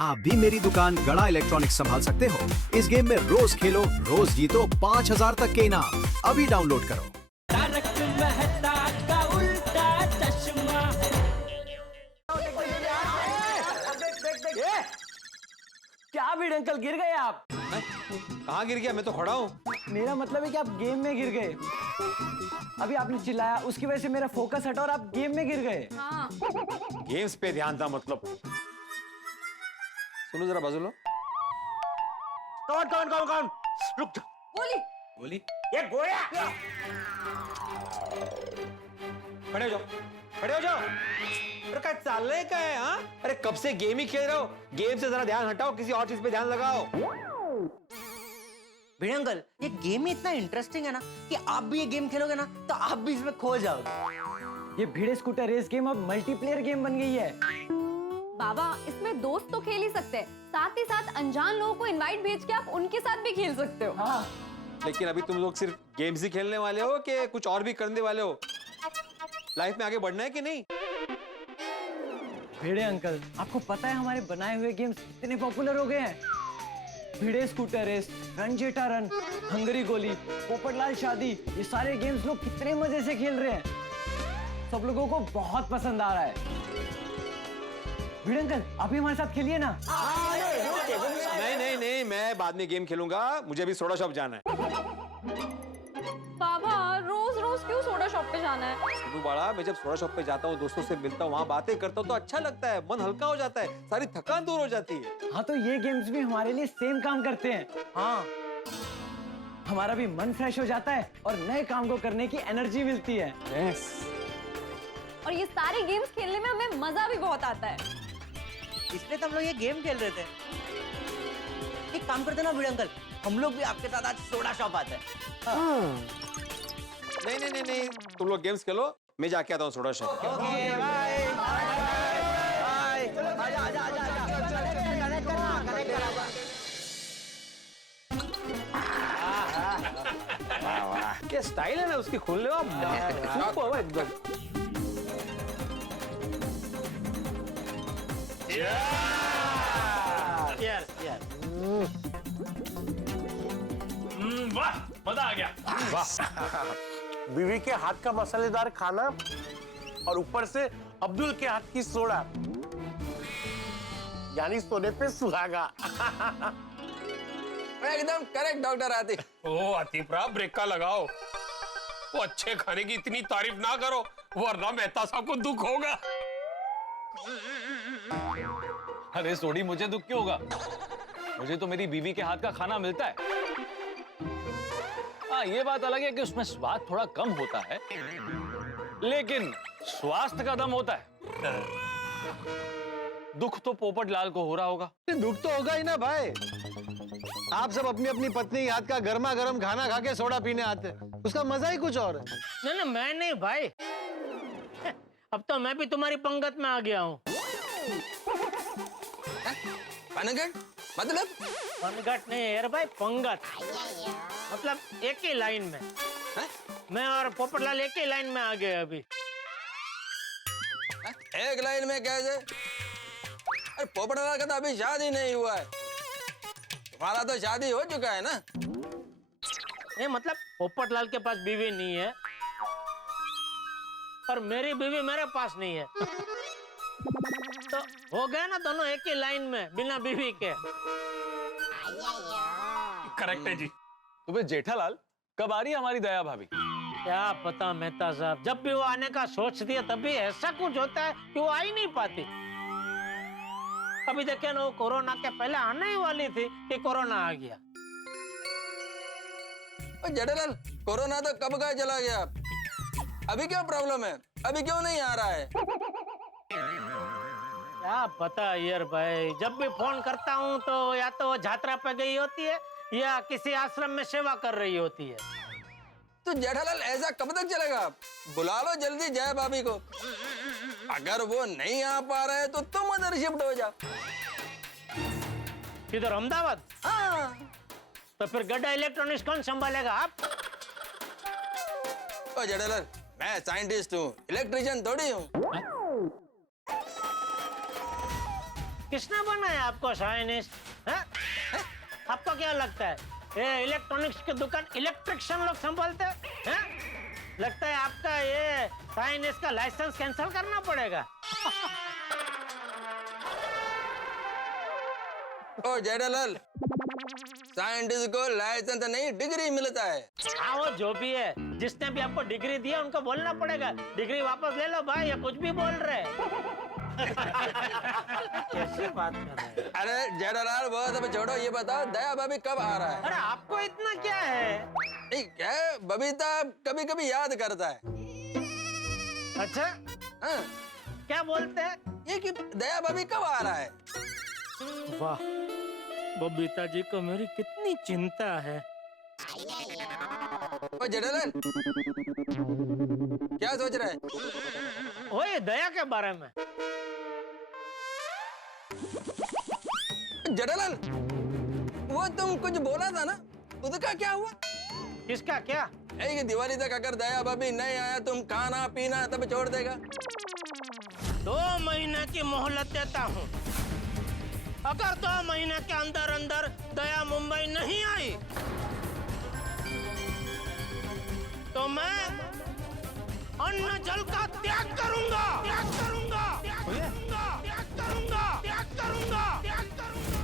आप भी मेरी दुकान गड़ा इलेक्ट्रॉनिक्स संभाल सकते हो। इस गेम में रोज खेलो, रोज जीतो 5000 तक के इनाम। अभी डाउनलोड करो। तारक मेहता का उल्टा चश्मा। क्या भीड़ अंकल, गिर गए आप? कहाँ गिर गया? मैं तो खड़ा हूँ। मेरा मतलब है कि आप गेम में गिर गए। अभी आपने चिल्लाया, उसकी वजह से मेरा फोकस हटा और आप गेम में गिर गए। हाँ। गेम्स पे ध्यान था मतलब। सुनो जरा बाजू लो। कौन रुक जा। गोली। ये गोया। खड़े हो जाओ, खड़े हो जाओ। अरे क्या चालने का है? हाँ, अरे कब से गेम ही खेल रहे हो? गेम से जरा ध्यान हटाओ, किसी और चीज पे ध्यान लगाओ। भिड़े अंकल, ये गेम ही इतना इंटरेस्टिंग है ना कि आप भी ये गेम खेलोगे ना तो आप भी इसमें खो जाओगे। ये भिड़े स्कूटर रेस गेम अब मल्टीप्लेयर गेम बन गई है। बाबा, इसमें दोस्त तो खेल ही सकते हैं, साथ ही साथ अनजान लोगों को इनवाइट भेज के आप उनके साथ भी खेल सकते हो। हाँ। लेकिन अभी तुम लोग सिर्फ गेम्स ही खेलने वाले हो कि कुछ और भी करने वाले हो? लाइफ में आगे बढ़ना है कि नहीं? भिड़े अंकल, आपको पता है हमारे बनाए हुए गेम्स कितने पॉपुलर हो गए हैं? भिड़े स्कूटर रेस, रन जेटा रन, हंगरी गोली, पोपटलाल शादी, ये सारे गेम्स लोग कितने मजे से खेल रहे हैं। सब लोगों को बहुत पसंद आ रहा है। भिड़े अंकल, आप भी हमारे साथ खेलिए ना। नहीं, मैं बाद में गेम खेलूंगा। मुझे अभी सोडा शॉप जाना है। बाबा, रोज रोज क्यों सोडा शॉप पे जाना है? सुनू बाड़ा, मैं जब सोडा शॉप पे जाता हूँ, दोस्तों से मिलता हूँ, वहाँ बातें करता हूँ तो अच्छा लगता है, मन हल्का हो जाता है, सारी थकान दूर हो जाती है। हाँ, तो ये गेम्स भी हमारे लिए सेम काम करते हैं। हाँ, हमारा भी मन फ्रेश हो जाता है और नए काम को करने की एनर्जी मिलती है। यस। और ये सारे गेम्स खेलने में हमें मजा भी बहुत आता है। इसलिए तो हम लोग ये गेम खेल रहे थे। एक काम करते ना भिड़े अंकल, हम लोग भी आपके साथ आज सोडा शॉप आते हैं। नहीं, तुम लोग गेम्स खेलो, मैं जाके आता हूँ सोडा शॉप। क्या स्टाइल है ना उसकी, खोल लो आप। सुपर एकदम। वाह, मजा आ गया। बीवी के हाथ का मसालेदार खाना और ऊपर से अब्दुल के हाथ की सोडा, यानी सोने पे सुहागा। एकदम करेक्ट डॉक्टर आतिफ। ओ आतिफरा, ब्रेक का लगाओ। वो अच्छे खाने की इतनी तारीफ ना करो, वरना मेहता साहब को दुख होगा। अरे सोडी, मुझे दुख क्यों होगा? मुझे तो मेरी बीवी के हाथ का खाना मिलता है। हाँ, ये बात अलग है कि उसमें स्वाद थोड़ा कम होता है, लेकिन स्वास्थ्य का दम होता है। दुख तो पोपट लाल को हो रहा होगा। दुख तो होगा ही ना भाई। आप सब अपनी अपनी पत्नी के हाथ का गर्मा गर्म खाना खा के सोडा पीने आते हैं, उसका मजा ही कुछ और है। नहीं, मैं नहीं भाई। अब तो मैं भी तुम्हारी पंगत में आ गया हूँ। मतलब पंगत नहीं यार भाई, पंगत मतलब एक ही लाइन में। मैं और पोपटलाल एक ही लाइन में आ गए अभी। एक लाइन में कैसे? अरे पोपटलाल का तो अभी शादी नहीं हुआ है, तुम्हारा तो शादी हो चुका है ना। ये मतलब पोपटलाल के पास बीवी नहीं है और मेरी बीवी मेरे पास नहीं है, तो हो गया ना दोनों एक ही लाइन में बिना बीवी के। करेक्ट है जी। तुम्हें जेठालाल, कब आ रही है हमारी दया भाभी? क्या पता मेहता साहब, जब भी वो आने का सोचती है तभी ऐसा कुछ होता है कि वो आ ही नहीं पाती। अभी देखिए ना, वो कोरोना के पहले आने ही वाली थी कि कोरोना आ गया। जेठालाल, कोरोना तो कब का चला गया, अभी क्या प्रॉब्लम है? अभी क्यों नहीं आ रहा है? क्या पता यार भाई, जब भी फोन करता हूँ तो या तो वो यात्रा पे गई होती है या किसी आश्रम में सेवा कर रही होती है। तो जेठालाल ऐसा कब तक चलेगा? बुला लो जल्दी जय भाभी को। अगर वो नहीं आ पा रहे तो तुम उधर शिफ्ट हो जाओ। किधर, अहमदाबाद? हाँ। तो फिर गड्ढा इलेक्ट्रॉनिक्स कौन संभालेगा? आप? ओ जेठालाल, मैं साइंटिस्ट हूँ, इलेक्ट्रिशियन थोड़ी हूँ। किसने बनाया आपको साइंटिस्ट? आपको क्या लगता है ये इलेक्ट्रॉनिक्स की दुकान इलेक्ट्रिशियन लोग संभालते हैं? लगता है आपका ये साइंटिस्ट का लाइसेंस कैंसिल करना पड़ेगा। ओ जेठालाल, साइंटिस्ट को लाइसेंस नहीं डिग्री मिलता है। हाँ वो जो भी है, जिसने भी आपको डिग्री दिया उनको बोलना पड़ेगा डिग्री वापस ले लो भाई, ये कुछ भी बोल रहे हैं। कैसे बात कर रहे हैं? अरे जेठालाल वो सब छोड़ो, ये बताओ दया भाभी कब आ रहा है? अरे आपको इतना क्या है? नहीं क्या है, बबीता कभी कभी याद करता है। अच्छा हाँ, क्या बोलते हैं? ये कि दया भाभी कब आ रहा है? वाह, बबीता जी को मेरी कितनी चिंता है। ओ जेठालाल क्या सोच रहा है? ओए दया के बारे में। जेठालाल वो तुम कुछ बोला था ना, उसका क्या हुआ? किसका क्या? कि दिवाली तक अगर दया भाभी नहीं आया तुम खाना पीना तब छोड़ देगा। 2 महीने की मोहलत देता हूँ। अगर 2 महीने के अंदर अंदर दया मुंबई नहीं आई तो मैं अन्न जल का त्याग करूंगा, त्याग करूंगा, त्याग करूंगा, त्याग करूंगा, त्याग करूंगा, त्याग करूंगा।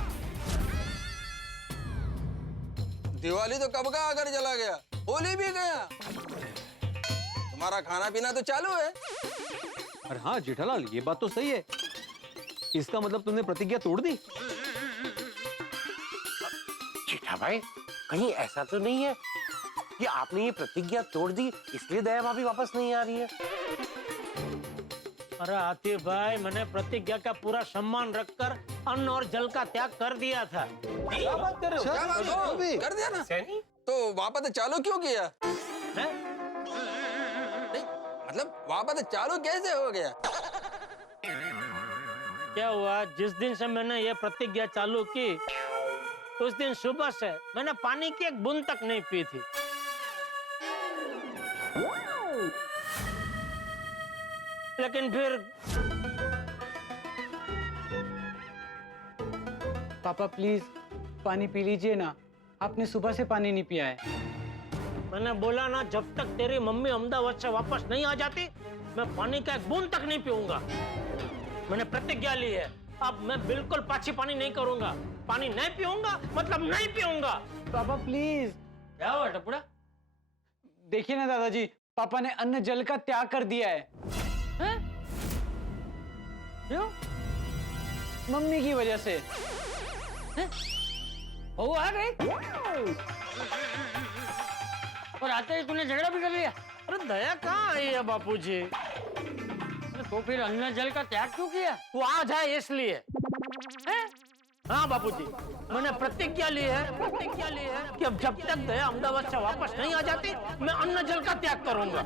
दिवाली तो कब का आकर चला गया, होली भी गया, तुम्हारा खाना पीना तो चालू है। अरे हाँ जेठालाल, ये बात तो सही है। इसका मतलब तुमने प्रतिज्ञा तोड़ दी? जेठा भाई, कहीं ऐसा तो नहीं है कि आपने ये प्रतिज्ञा तोड़ दी इसलिए दया भाभी वापस नहीं आ रही है? अरे आतिफ भाई, मैंने प्रतिज्ञा का पूरा सम्मान रखकर अन्न और जल का त्याग कर दिया था। क्या बात कर रहे हो? क्या बात हो? कर दिया ना? तो वापस चालू क्यों किया? नहीं मतलब वापस चालू कैसे हो गया? क्या हुआ, जिस दिन से मैंने ये प्रतिज्ञा चालू की उस दिन सुबह से मैंने पानी की एक बूंद तक नहीं पी थी। लेकिन फिर पापा प्लीज पानी पी लीजिए ना, आपने सुबह से पानी नहीं पिया है। मैंने बोला ना, जब तक तेरी मम्मी अहमदाबाद से वापस नहीं आ जाती मैं पानी का एक बूंद तक नहीं पीऊंगा। मैंने प्रतिज्ञा ली है, अब मैं बिल्कुल पाछी पानी नहीं करूंगा। पानी नहीं पीऊंगा मतलब नहीं पीऊंगा। पापा प्लीज। क्या हुआ टपुड़ा? देखिए ना दादाजी, पापा ने अन्न जल का त्याग कर दिया है। क्यों? मम्मी की वजह से। वो आ गई और आते ही तूने झगड़ा भी कर लिया। अरे दया कहाँ आई है बापूजी? तो फिर अन्न जल का त्याग क्यों किया? वो आ जाए इसलिए। हाँ बापूजी, मैंने प्रतिज्ञा ली है कि अब जब तक दया अहमदाबाद से वापस नहीं आ जाती मैं अन्न जल का त्याग करूंगा।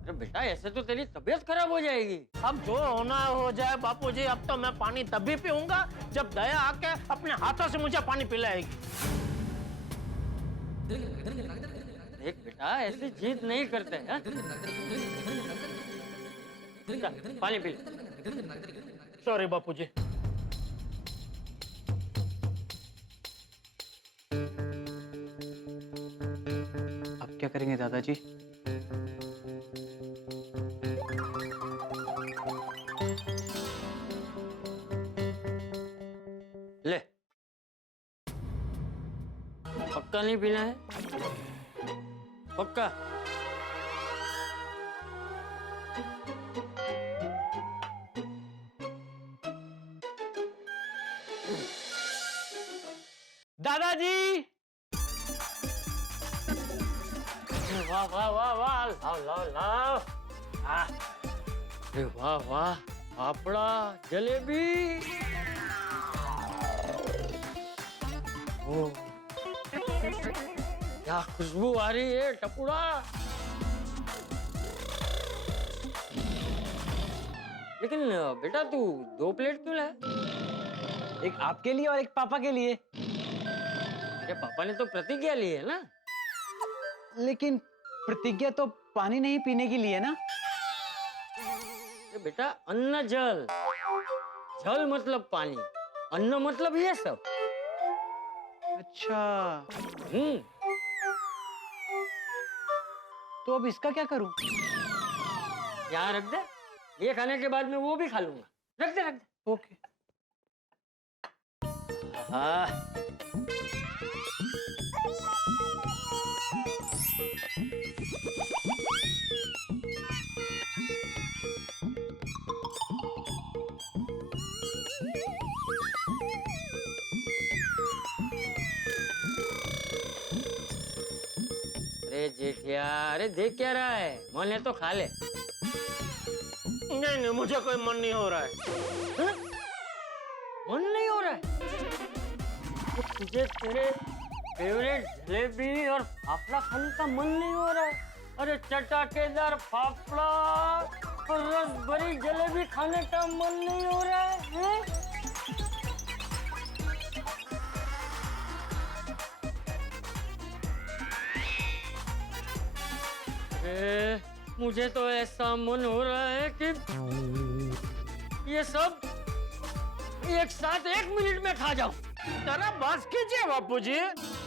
अरे बेटा, ऐसे तो तेरी तबीयत खराब हो जाएगी। अब जो होना हो जाए बापूजी, अब तो मैं पानी तभी पीऊंगा जब दया आके अपने हाथों से मुझे पानी पिलाएगी। देख बेटा, ऐसी जिद नहीं करते हैं। पानी पी ले। सॉरी बापूजी। अब क्या करेंगे दादाजी? ले, पक्का नहीं पीना है? पक्का? दादाजी! वाह वाह वाह वाह, लाओ लाओ लाओ। अरे वाह वाह, फाफड़ा, जलेबी। ओ, क्या खुशबू आ रही है टपुड़ा। लेकिन बेटा तू 2 प्लेट क्यों लाया? एक आपके लिए और एक पापा के लिए। अरे पापा ने तो प्रतिज्ञा ली है ना। लेकिन प्रतिज्ञा तो पानी नहीं पीने के लिए ना। बेटा अन्न जल, जल मतलब पानी, अन्न मतलब ये सब। अच्छा, तो अब इसका क्या करूं? यहाँ रख दे, ये खाने के बाद में वो भी खा लूंगा। रख दे रख दे। ओके। हाँ। अरे जेठिया, अरे देख क्या रहा है? मन है तो खा ले। नहीं, मुझे कोई मन नहीं हो रहा है। हाँ? मन नहीं हो रहा है? तो तुझे तेरे फेवरेट जलेबी और फाफड़ा खाने का मन नहीं हो रहा है? अरे चटाकेदार फाफड़ा और रस भरी जलेबी खाने का मन नहीं हो रहा है? मुझे तो ऐसा मन हो रहा है कि ये सब एक साथ 1 मिनट में खा जाऊं। जरा बस कीजिए बापूजी।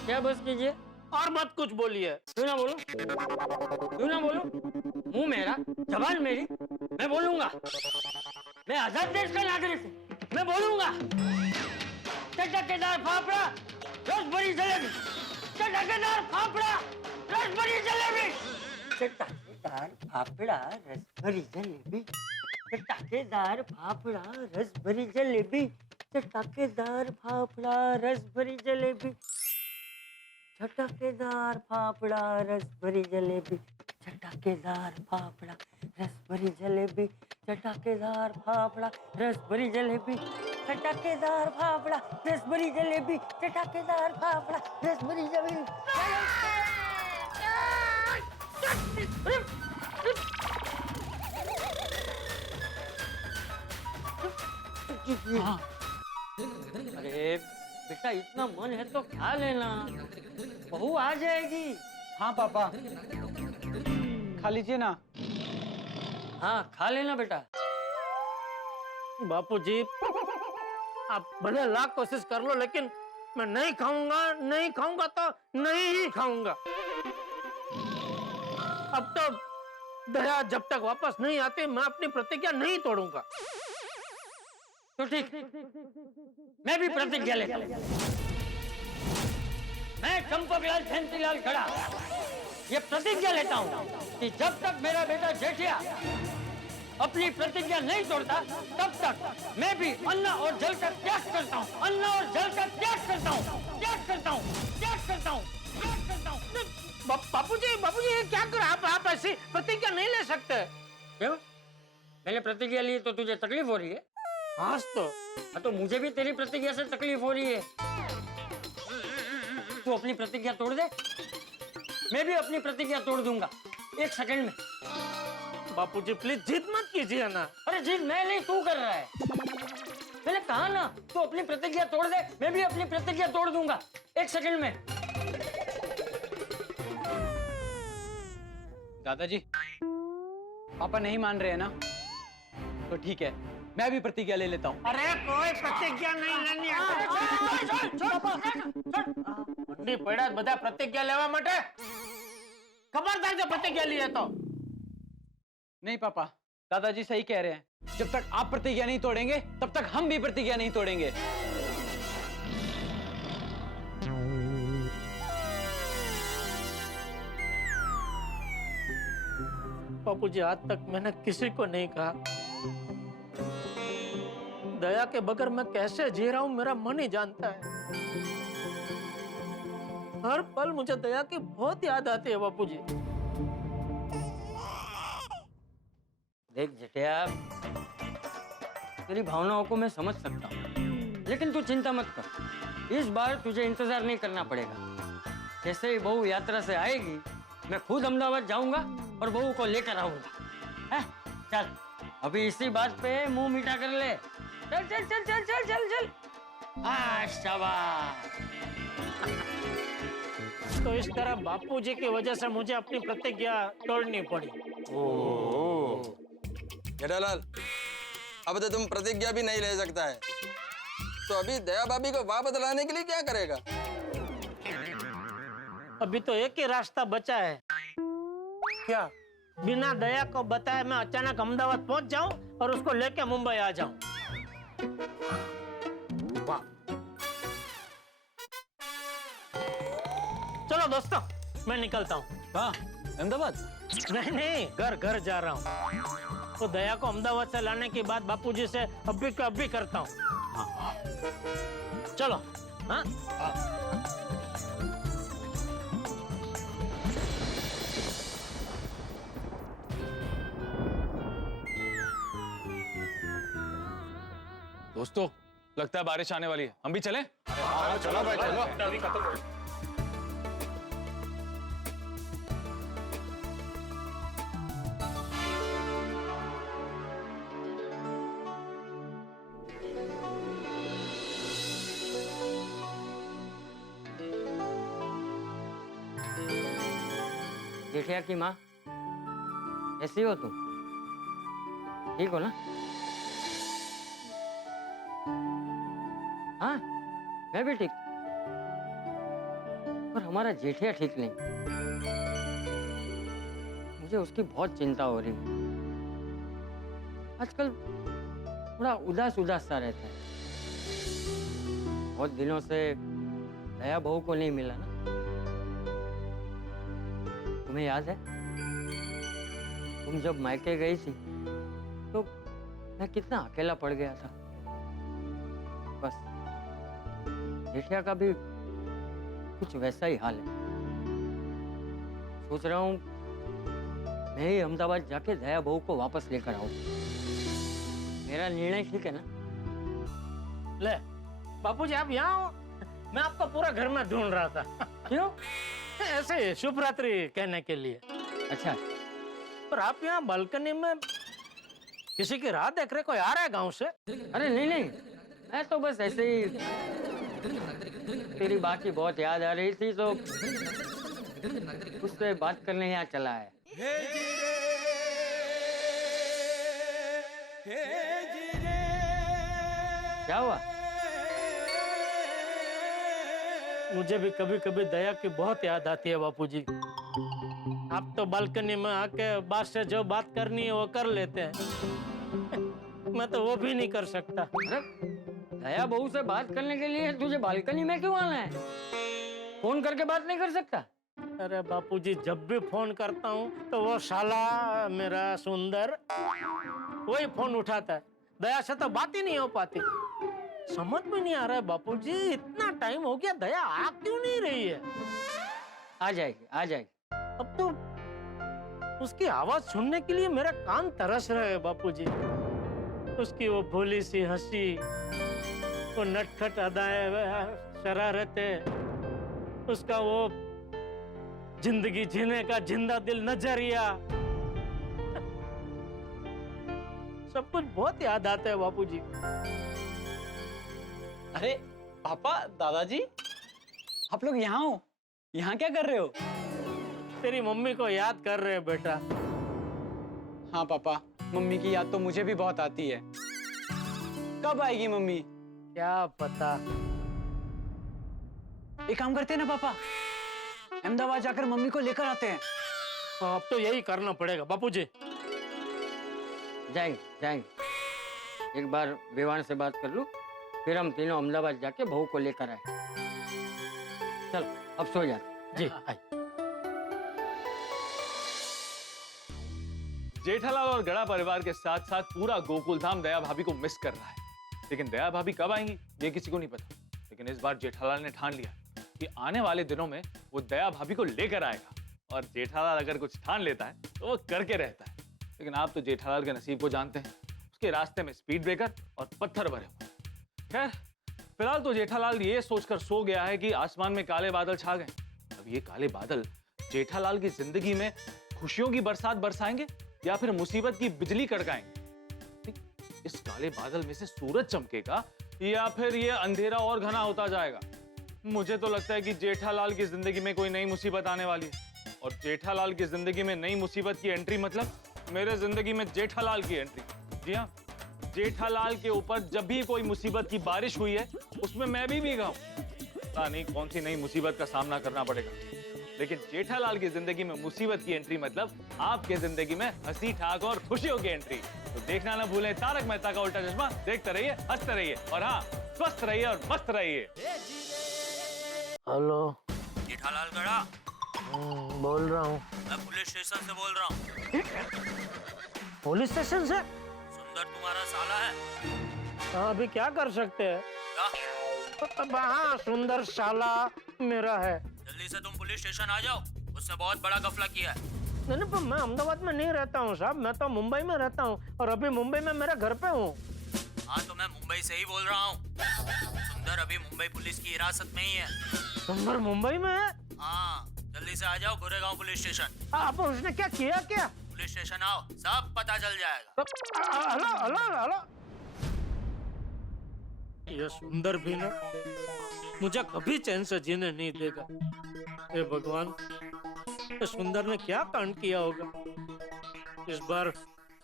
क्या बस कीजिए? और मत कुछ बोलिए। क्यों ना बोलूं? क्यों ना बोलूं? मुंह मेरा, जबान मेरी, मैं बोलूंगा। मैं आजाद देश का नागरिक हूँ, मैं बोलूंगा। चटकेदार फाफड़ा, रस भरी जलेबी। चटकेदार फाफड़ा, रस भरी जलेबी। चटकेदार फाफड़ा, रस भरी जलेबी। चटकेदार फाफड़ा, रस भरी जलेबी। चटकेदार फाफड़ा, रस भरी जलेबी। चटकेदार फाफड़ा, रस भरी जलेबी। चटकेदार फाफड़ा, रस भरी जलेबी। चटकेदार फाफड़ा, रस भरी जलेबी। चटकेदार फाफड़ा, रस भरी जलेबी। चटकेदार फाफड़ा, रस भरी जलेबी। अरे बेटा, इतना मन है तो खा लेना, बहू आ जाएगी। हाँ पापा, खा लीजिए ना। हाँ खा लेना बेटा। बापूजी, आप भले लाख कोशिश कर लो, लेकिन मैं नहीं खाऊंगा, नहीं खाऊंगा तो नहीं ही खाऊंगा। अब तो दया जब तक वापस नहीं आती, मैं अपनी प्रतिज्ञा नहीं तोड़ूंगा। तो ठीक, मैं भी प्रतिज्ञा लेता हूं। मैं चंपकलाल झंतीलाल खड़ा ये प्रतिज्ञा लेता हूं कि जब तक मेरा बेटा जेठिया अपनी प्रतिज्ञा नहीं तोड़ता, तब तक मैं भी अन्न और जल का त्याग करता हूं। अन्न और जल का त्याग करता हूं, त्याग करता हूं, त्याग करता हूं, त्याग करता हूं। बापूजी, बापूजी, ये क्या कर आप ऐसी प्रतिज्ञा नहीं ले सकते। क्यों? मैंने प्रतिज्ञा ली तो तुझे तकलीफ हो रही है? हाँ तो मुझे भी तेरी प्रतिज्ञा से तकलीफ हो रही है। तू अपनी प्रतिज्ञा तोड़ दे, मैं भी अपनी प्रतिज्ञा तोड़ दूंगा 1 सेकंड में। बापूजी प्लीज जिद मत कीजिए ना। अरे जिद मैं नहीं, तू कर रहा है। मैंने कहा ना, तू अपनी प्रतिज्ञा तोड़ दे, मैं भी अपनी प्रतिज्ञा तोड़ दूंगा 1 सेकंड में। दादाजी, पापा नहीं मान रहे हैं ना, तो ठीक है, मैं भी प्रतिज्ञा ले लेता हूँ। अरे कोई प्रतिज्ञा नहीं लेनी है। पड़ा બધા प्रतिज्ञा लेवा માટે खबरदार जो प्रतिज्ञा ली है तो। नहीं पापा, दादाजी सही कह रहे हैं। जब तक आप प्रतिज्ञा नहीं तोड़ेंगे, तब तक हम भी प्रतिज्ञा नहीं तोड़ेंगे। बापूजी, आज तक मैंने किसी को नहीं कहा। दया के बगैर मैं कैसे जी रहा हूं, मेरा मन ही जानता है। हर पल मुझे दया की बहुत याद आती है बापूजी। देख जेठिया, तेरी भावनाओं को मैं समझ सकता हूँ, लेकिन तू चिंता मत कर। इस बार तुझे इंतजार नहीं करना पड़ेगा। जैसे ही बहू यात्रा से आएगी, मैं खुद अहमदाबाद जाऊंगा और बहू को लेकर आऊंगा। चल, अभी इसी बात पे मुंह मीठा कर ले। चल चल चल चल चल चल चल। शाबाश। तो इस तरह बापूजी की वजह से मुझे अपनी प्रतिज्ञा तोड़नी पड़ी। जेठालाल, अब तो तुम प्रतिज्ञा भी नहीं ले सकता है, तो अभी दया भाभी को वापस लाने के लिए क्या करेगा? अभी तो एक ही रास्ता बचा है। क्या? बिना दया को बताए मैं अचानक अहमदाबाद पहुंच जाऊं और उसको लेके मुंबई आ जाऊं। वाह, चलो दोस्तों, मैं निकलता हूँ। हाँ, अहमदाबाद? नहीं, घर जा रहा हूँ। तो दया को अहमदाबाद से लाने की बात बापूजी से अभी का अभी करता हूँ। चलो। हाँ? दोस्तों, लगता है बारिश आने वाली है, हम भी चलें? चलो भाई चलो, अभी खत्म हो। जेठिया की माँ, कैसी हो तुम? ठीक हो ना? हाँ, मैं भी ठीक। पर हमारा जेठिया ठीक नहीं। मुझे उसकी बहुत चिंता हो रही है। आजकल थोड़ा उदास सा रहता है। बहुत दिनों से दया बहू को नहीं मिला ना। तुम्हें याद है, तुम जब मायके गई थी तो मैं कितना अकेला पड़ गया था। बस जेठिया का भी कुछ वैसा ही हाल है। सोच रहा हूँ मैं ही अहमदाबाद जाके दया बहू को वापस लेकर आऊं। मेरा निर्णय ठीक है ना? ले, बापूजी आप यहाँ हो? मैं आपको पूरा घर में ढूंढ रहा था। क्यों? ऐसे शुभ रात्रि कहने के लिए। अच्छा, पर आप यहाँ बालकनी में किसी की राह देख रहे, कोई आ रहा है गांव से? अरे नहीं, मैं तो बस ऐसे ही तेरी बात की बहुत याद आ रही थी तो उससे बात करने यहाँ चला है। क्या हुआ? मुझे भी कभी कभी दया की बहुत याद आती है बापूजी। आप तो बालकनी में आके बात से जो बात करनी है वो कर लेते हैं। मैं तो वो भी नहीं कर सकता। अरे दया बहू से बात करने के लिए तुझे बालकनी में क्यों आना है? फोन करके बात नहीं कर सकता? अरे बापूजी, जब भी फोन करता हूँ तो वो साला मेरा सुंदर वही फोन उठाता है। दया से तो बात ही नहीं हो पाती। समझ में नहीं आ रहा है बापूजी, इतना टाइम हो गया, दया आ क्यों नहीं रही है? आ जाएगी। अब तो उसकी आवाज सुनने के लिए मेरा कान तरस रहा है बापूजी। उसकी वो भोली सी हंसी, वो नटखट अदाएं, शरारतें, उसका वो जिंदगी जीने का जिंदा दिल नजरिया, सब कुछ बहुत याद आता है बापूजी। अरे पापा, दादाजी, आप लोग यहाँ हो? यहाँ क्या कर रहे हो? तेरी मम्मी को याद कर रहे हैं बेटा। हाँ पापा, मम्मी की याद तो मुझे भी बहुत आती है। कब आएगी मम्मी? क्या पता। एक काम करते हैं ना पापा, अहमदाबाद जाकर मम्मी को लेकर आते हैं। अब तो यही करना पड़ेगा बापूजी। जाएंगे। एक बार विवान से बात कर लूं, फिर हम तीनों अहमदाबाद जाके बहू को लेकर आए। चल अब सो जा। जी आई। जेठालाल और गड़ा परिवार के साथ साथ पूरा गोकुल धाम दया भाभी को मिस कर रहा है। लेकिन दया भाभी कब आएंगी ये किसी को नहीं पता। लेकिन इस बार जेठालाल ने ठान लिया कि आने वाले दिनों में वो दया भाभी को लेकर आएगा। और जेठालाल अगर कुछ ठान लेता है तो वो करके रहता है। लेकिन आप तो जेठालाल के नसीब को जानते हैं। उसके रास्ते में स्पीड ब्रेकर और पत्थर भरे हुए। खैर, फिलहाल तो जेठालाल ये सोचकर सो गया है कि आसमान में काले बादल छा गए। अब ये काले बादल जेठालाल की जिंदगी में खुशियों की बरसात बरसाएंगे या फिर मुसीबत की बिजली कड़काएंगे। इस काले बादल में से सूरज चमकेगा या फिर ये अंधेरा और घना होता जाएगा। मुझे तो लगता है कि जेठालाल की जिंदगी में कोई नई मुसीबत आने वाली है। और जेठालाल की जिंदगी में नई मुसीबत की एंट्री मतलब मेरे जिंदगी में जेठालाल की एंट्री। जी हाँ, जेठालाल के ऊपर जब भी कोई मुसीबत की बारिश हुई है उसमें मैं भी भीगा हूं। पता नहीं कौन सी नई मुसीबत का सामना करना पड़ेगा, लेकिन जेठालाल की जिंदगी में मुसीबत की एंट्री मतलब आपके जिंदगी में हंसी ठाक और खुशियों की एंट्री। तो देखना ना भूलें तारक मेहता का उल्टा चश्मा। देखते रहिए, हंसते रहिए और हाँ, स्वस्थ रहिए और मस्त रहिए। हेलो जेठालाल गड़ा, बोल रहा हूँ। मैं पुलिस स्टेशन से बोल रहा हूँ। पुलिस स्टेशन से? सुंदर तुम्हारा साला है। हाँ, अभी क्या कर सकते हैं? हाँ, सुंदर साला मेरा है। जल्दी से तुम पुलिस स्टेशन आ जाओ, उसने बहुत बड़ा गफला किया है। नहीं, पर मैं अहमदाबाद में नहीं रहता हूँ साहब, मैं तो मुंबई में रहता हूँ और अभी मुंबई में मेरे घर पे हूँ। हाँ तो मैं मुंबई से ही बोल रहा हूँ। सुंदर अभी मुंबई पुलिस की हिरासत में ही है। सुंदर मुंबई में है? हाँ, जल्दी से आ जाओ गोरेगांव पुलिस स्टेशन। आप उसने क्या किया क्या? पुलिस स्टेशन आओ, सब पता चल जाएगा। हेलो हेलो हेलो, ये सुंदर भी ना मुझे कभी चैन से जीने नहीं देगा। हे भगवान, ये सुंदर ने क्या कांड किया होगा? इस बार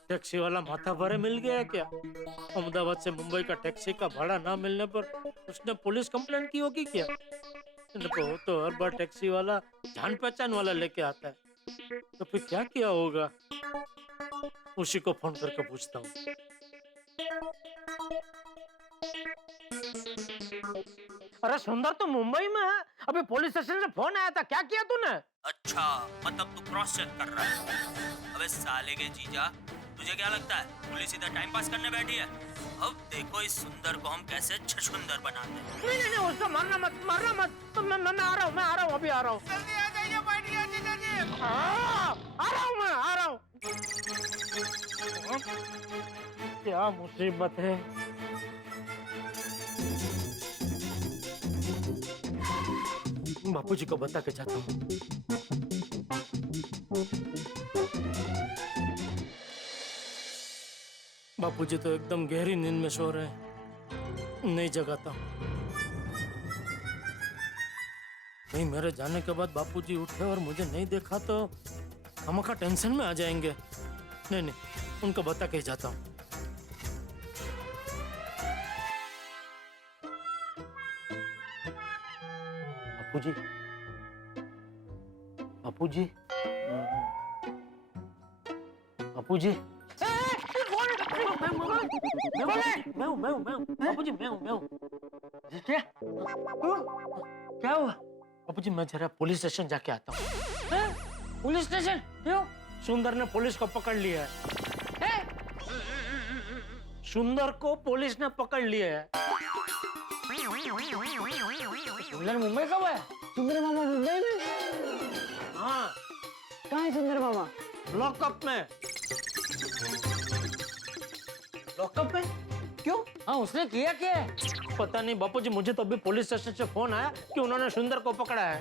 टैक्सी वाला माथा भरे मिल गया क्या? अहमदाबाद से मुंबई का टैक्सी का भाड़ा ना मिलने पर उसने पुलिस कंप्लेंट की होगी क्या? तो हर बार टैक्सी वाला जान पहचान वाला लेके आता है, तो फिर क्या किया होगा? उसी को फोन करके पूछता हूँ। अरे सुंदर तो मुंबई में है, अभी पुलिस स्टेशन से फोन आया था, क्या किया तूने? अच्छा, मतलब तू क्रॉस चेक कर रहा है। अबे साले के जीजा, तुझे क्या लगता है पुलिस इधर टाइम पास करने बैठी है? अब देखो इस सुंदर को हम कैसे छछुंदर बनाते हैं। नहीं, उसको मारना मत। तो मैं आ रहा हूँ, अभी आ रहा हूँ। जल्दी आ जाइए बैठिए जीजा जी। आ रहा हूँ। क्या मुसीबत है? बापूजी को बता के जाता हूँ। बापूजी तो एकदम गहरी नींद में सो रहे हैं, नहीं जगाता हूँ। नहीं, मेरे जाने के बाद बापूजी उठे और मुझे नहीं देखा तो खामखा टेंशन में आ जाएंगे। नहीं, उनको बता के जाता हूँ। बापूजी, बापूजी, बापूजी, बापूजी, क्या हुआ? बापूजी, मैं जरा पुलिस स्टेशन जाके आता हूँ। पुलिस स्टेशन क्यों? सुंदर ने पुलिस को पकड़ लिया है। सुंदर को पुलिस ने पकड़ लिया है। सुंदर मुंबई कब है? सुंदर मामा मुंबई में? हाँ। कहाँ है सुंदर मामा? लॉकअप में। लॉकअप में? क्यों? हाँ, उसने किया क्या है? पता नहीं बापूजी, मुझे तो अभी पुलिस स्टेशन से फोन आया कि उन्होंने सुंदर को पकड़ा है।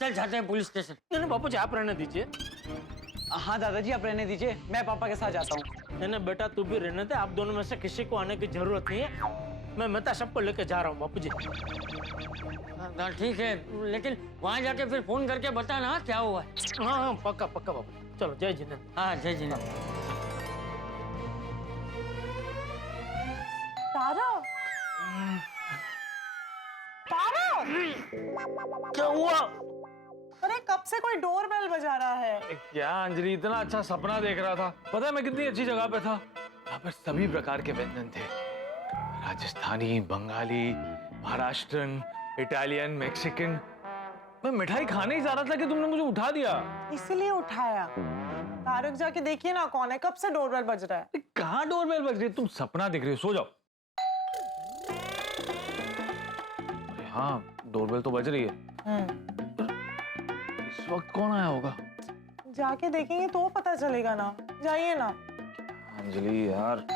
चल जाते हैं पुलिस स्टेशन। नहीं बापूजी, आप रहने दीजिए। हाँ दादाजी, आप रहने दीजिए, मैं पापा के साथ जाता हूँ। नहीं बेटा, तू भी रहने दे। आप दोनों में से किसी को आने की जरूरत नहीं है। मैं मेहता सबको लेके जा रहा हूँ बापूजी। ठीक है, लेकिन वहाँ जाके फिर फोन करके बताना क्या हुआ है। हाँ, पक्का बाबू। चलो, जय जिनेंद्र। हाँ, जय जिनेंद्र। तारा, क्या हुआ? अरे कब से कोई डोर बेल बजा रहा है? क्या अंजलि, इतना अच्छा सपना देख रहा था। पता है मैं कितनी अच्छी जगह पे था? यहाँ पर सभी प्रकार के व्यंजन थे, राजस्थानी, बंगाली, महाराष्ट्रन, इटालियन, मैक्सिकन। मैं मिठाई खाने ही जा रहा था कि तुमने मुझे उठा दिया। इसलिए उठाया। तारक जाके देखिए ना कौन है, कब से डोरबेल बज रहा है। कहाँ डोरबेल बज रही है? तुम सपना देख रही हो, सो जाओ। हाँ, डोरबेल तो बज रही है। इस वक्त कौन आया होगा? जाके देखेंगे तो पता चलेगा ना, जाइए ना। अंजलि यार,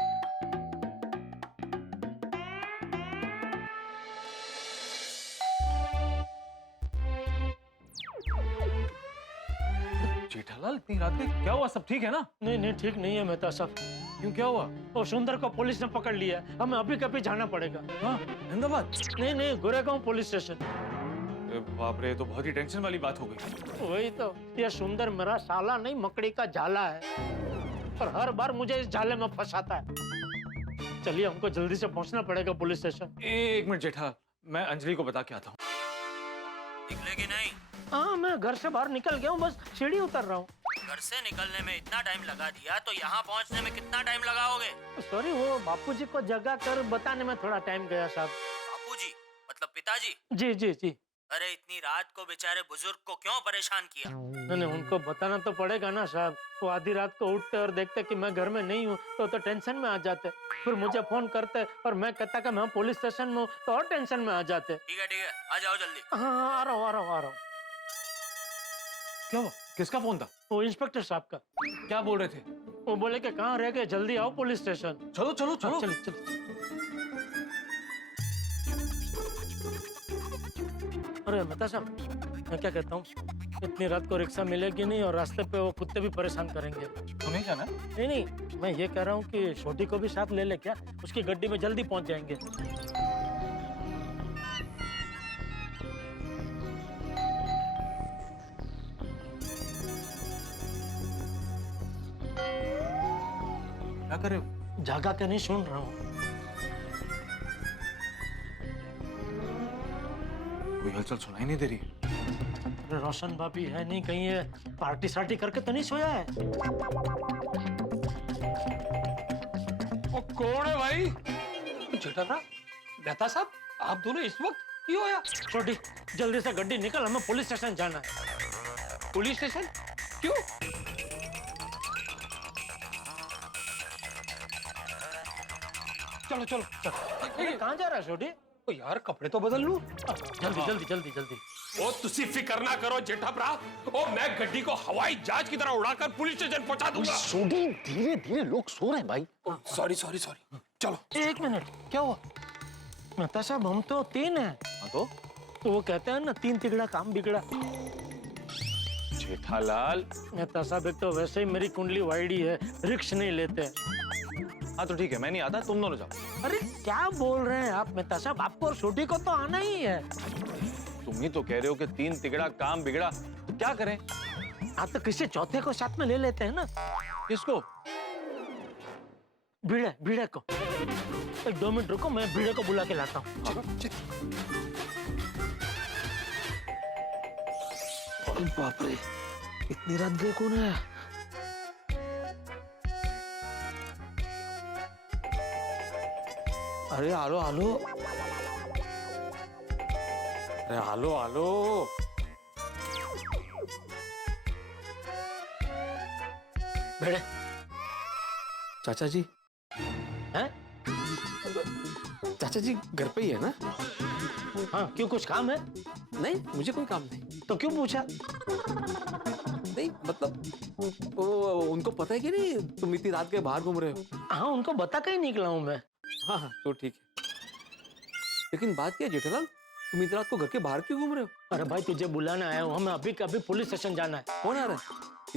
जेठालाल, इतनी रात में क्या हुआ? सब ठीक है ना? नहीं, ठीक नहीं है मेहता साहब। क्यों, क्या हुआ? वो सुंदर को पुलिस ने पकड़ लिया है, हमें अभी कभी जाना पड़ेगा। हाँ, अहमदाबाद? नहीं, गोरेगांव पुलिस स्टेशन। अरे बाप रे, ये तो बहुत ही टेंशन वाली बात हो गई। वही तो, ये सुंदर मेरा साला नहीं मकड़ी का झाला है, और हर बार मुझे इस झाले में फंसाता है। चलिए हमको जल्दी से पहुंचना पड़ेगा पुलिस स्टेशन। एक मिनट जेठा, मैं अंजलि को बता के आता हूँ। निकलेगी नहीं? हाँ, मैं घर से बाहर निकल गया हूँ, बस सीढ़ी उतर रहा हूँ। घर से निकलने में इतना टाइम लगा दिया तो यहाँ पहुँचने में कितना टाइम लगाओगे? सॉरी, वो बापूजी को जगा कर बताने में थोड़ा टाइम गया साहब। बापूजी मतलब पिताजी? जी जी जी। अरे इतनी रात को बेचारे बुजुर्ग को क्यों परेशान किया? नहीं, उनको बताना तो पड़ेगा ना साहब। वो आधी रात को उठते और देखते कि मैं घर में नहीं हूँ तो टेंशन में आ जाते, फिर मुझे फोन करते और मैं कहता कि मैं पुलिस स्टेशन में हूँ तो और टेंशन में आ जाते। ठीक है, आ जाओ जल्दी। हाँ, आ रहा हूँ। क्या हुआ? किसका फोन था? वो इंस्पेक्टर साहब का। क्या बोल रहे थे? वो बोले कि कहाँ रह गए, जल्दी आओ पुलिस स्टेशन। चलो चलो चलो। चलिए। अरे मेहता साहब, मैं क्या कहता हूँ, इतनी रात को रिक्शा मिलेगी नहीं और रास्ते पे वो कुत्ते भी परेशान करेंगे। तो नहीं जाना? नहीं, मैं ये कह रहा हूँ कि छोटी को भी साथ ले ले क्या, उसकी गड्डी में जल्दी पहुँच जाएंगे। क्या कर रहे हो? जागा के नहीं सुन रहा हूँ। कोई हलचल सुनाई नहीं दे रही। अरे रोशन भाभी है नहीं, कहीं ये पार्टी सार्टी करके तो नहीं सोया है? वो कौन है भाई? जेठालाल, मेहता साहब, आप दोनों इस वक्त क्यों आया? छोटी, जल्दी से गड्डी निकल, हमें पुलिस स्टेशन जाना है। Police station? क्यों? चलो चलो चलो। कहाँ जा रहा है छोटी? ओ यार, कपड़े तो बदल लूं। जल्दी। ओ तुसी फिक्र ना करो जेठा भरा, ओ मैं गड्डी को हवाई जहाज की तरह उड़ाकर पुलिस स्टेशन पहुंचा दूंगा। छोटी, धीरे लोग सो रहे हैं भाई। सॉरी चलो। एक मिनट, क्या हुआ? मेहता साहब, हम तो 3 हैं। हाँ तो वो कहते हैं ना, 3 तिगड़ा काम बिगड़ा। जेठालाल। मेहता साहब, एक तो वैसे ही मेरी कुंडली वाइडी है, रिक्स नहीं लेते। हाँ तो ठीक है, मैं नहीं आता, तुम दोनों जाओ। अरे क्या बोल रहे हैं आप मेहता साहब, आपको और छोटी को तो आना ही है। तुम ही तो कह रहे हो कि 3 तिगड़ा काम बिगड़ा, तो क्या करें? आप तो किसी चौथे को साथ में ले लेते हैं ना। किसको? भिड़े को। 1-2 मिनट रुको, मैं भिड़े को बुला के लाता हूँ। बाप रे, इतनी रात गए कौन है? अरे आलो। अरे आलो। भिड़े, चाचा जी हैं? चाचा जी घर पे ही है ना? हाँ, क्यों, कुछ काम है? नहीं, मुझे कोई काम नहीं। तो क्यों पूछा? नहीं मतलब वो उनको पता है कि नहीं तुम इतनी रात के बाहर घूम रहे हो? हाँ, उनको बता के ही निकला हूँ मैं। हाँ तो ठीक है, लेकिन बात क्या है जेठालाल, तुम इतनी रात को घर के बाहर क्यों घूम रहे हो? अरे भाई, तुझे बुलाने आया हूँ, हमें अभी कभी पुलिस स्टेशन जाना है। कौन आ रहा है?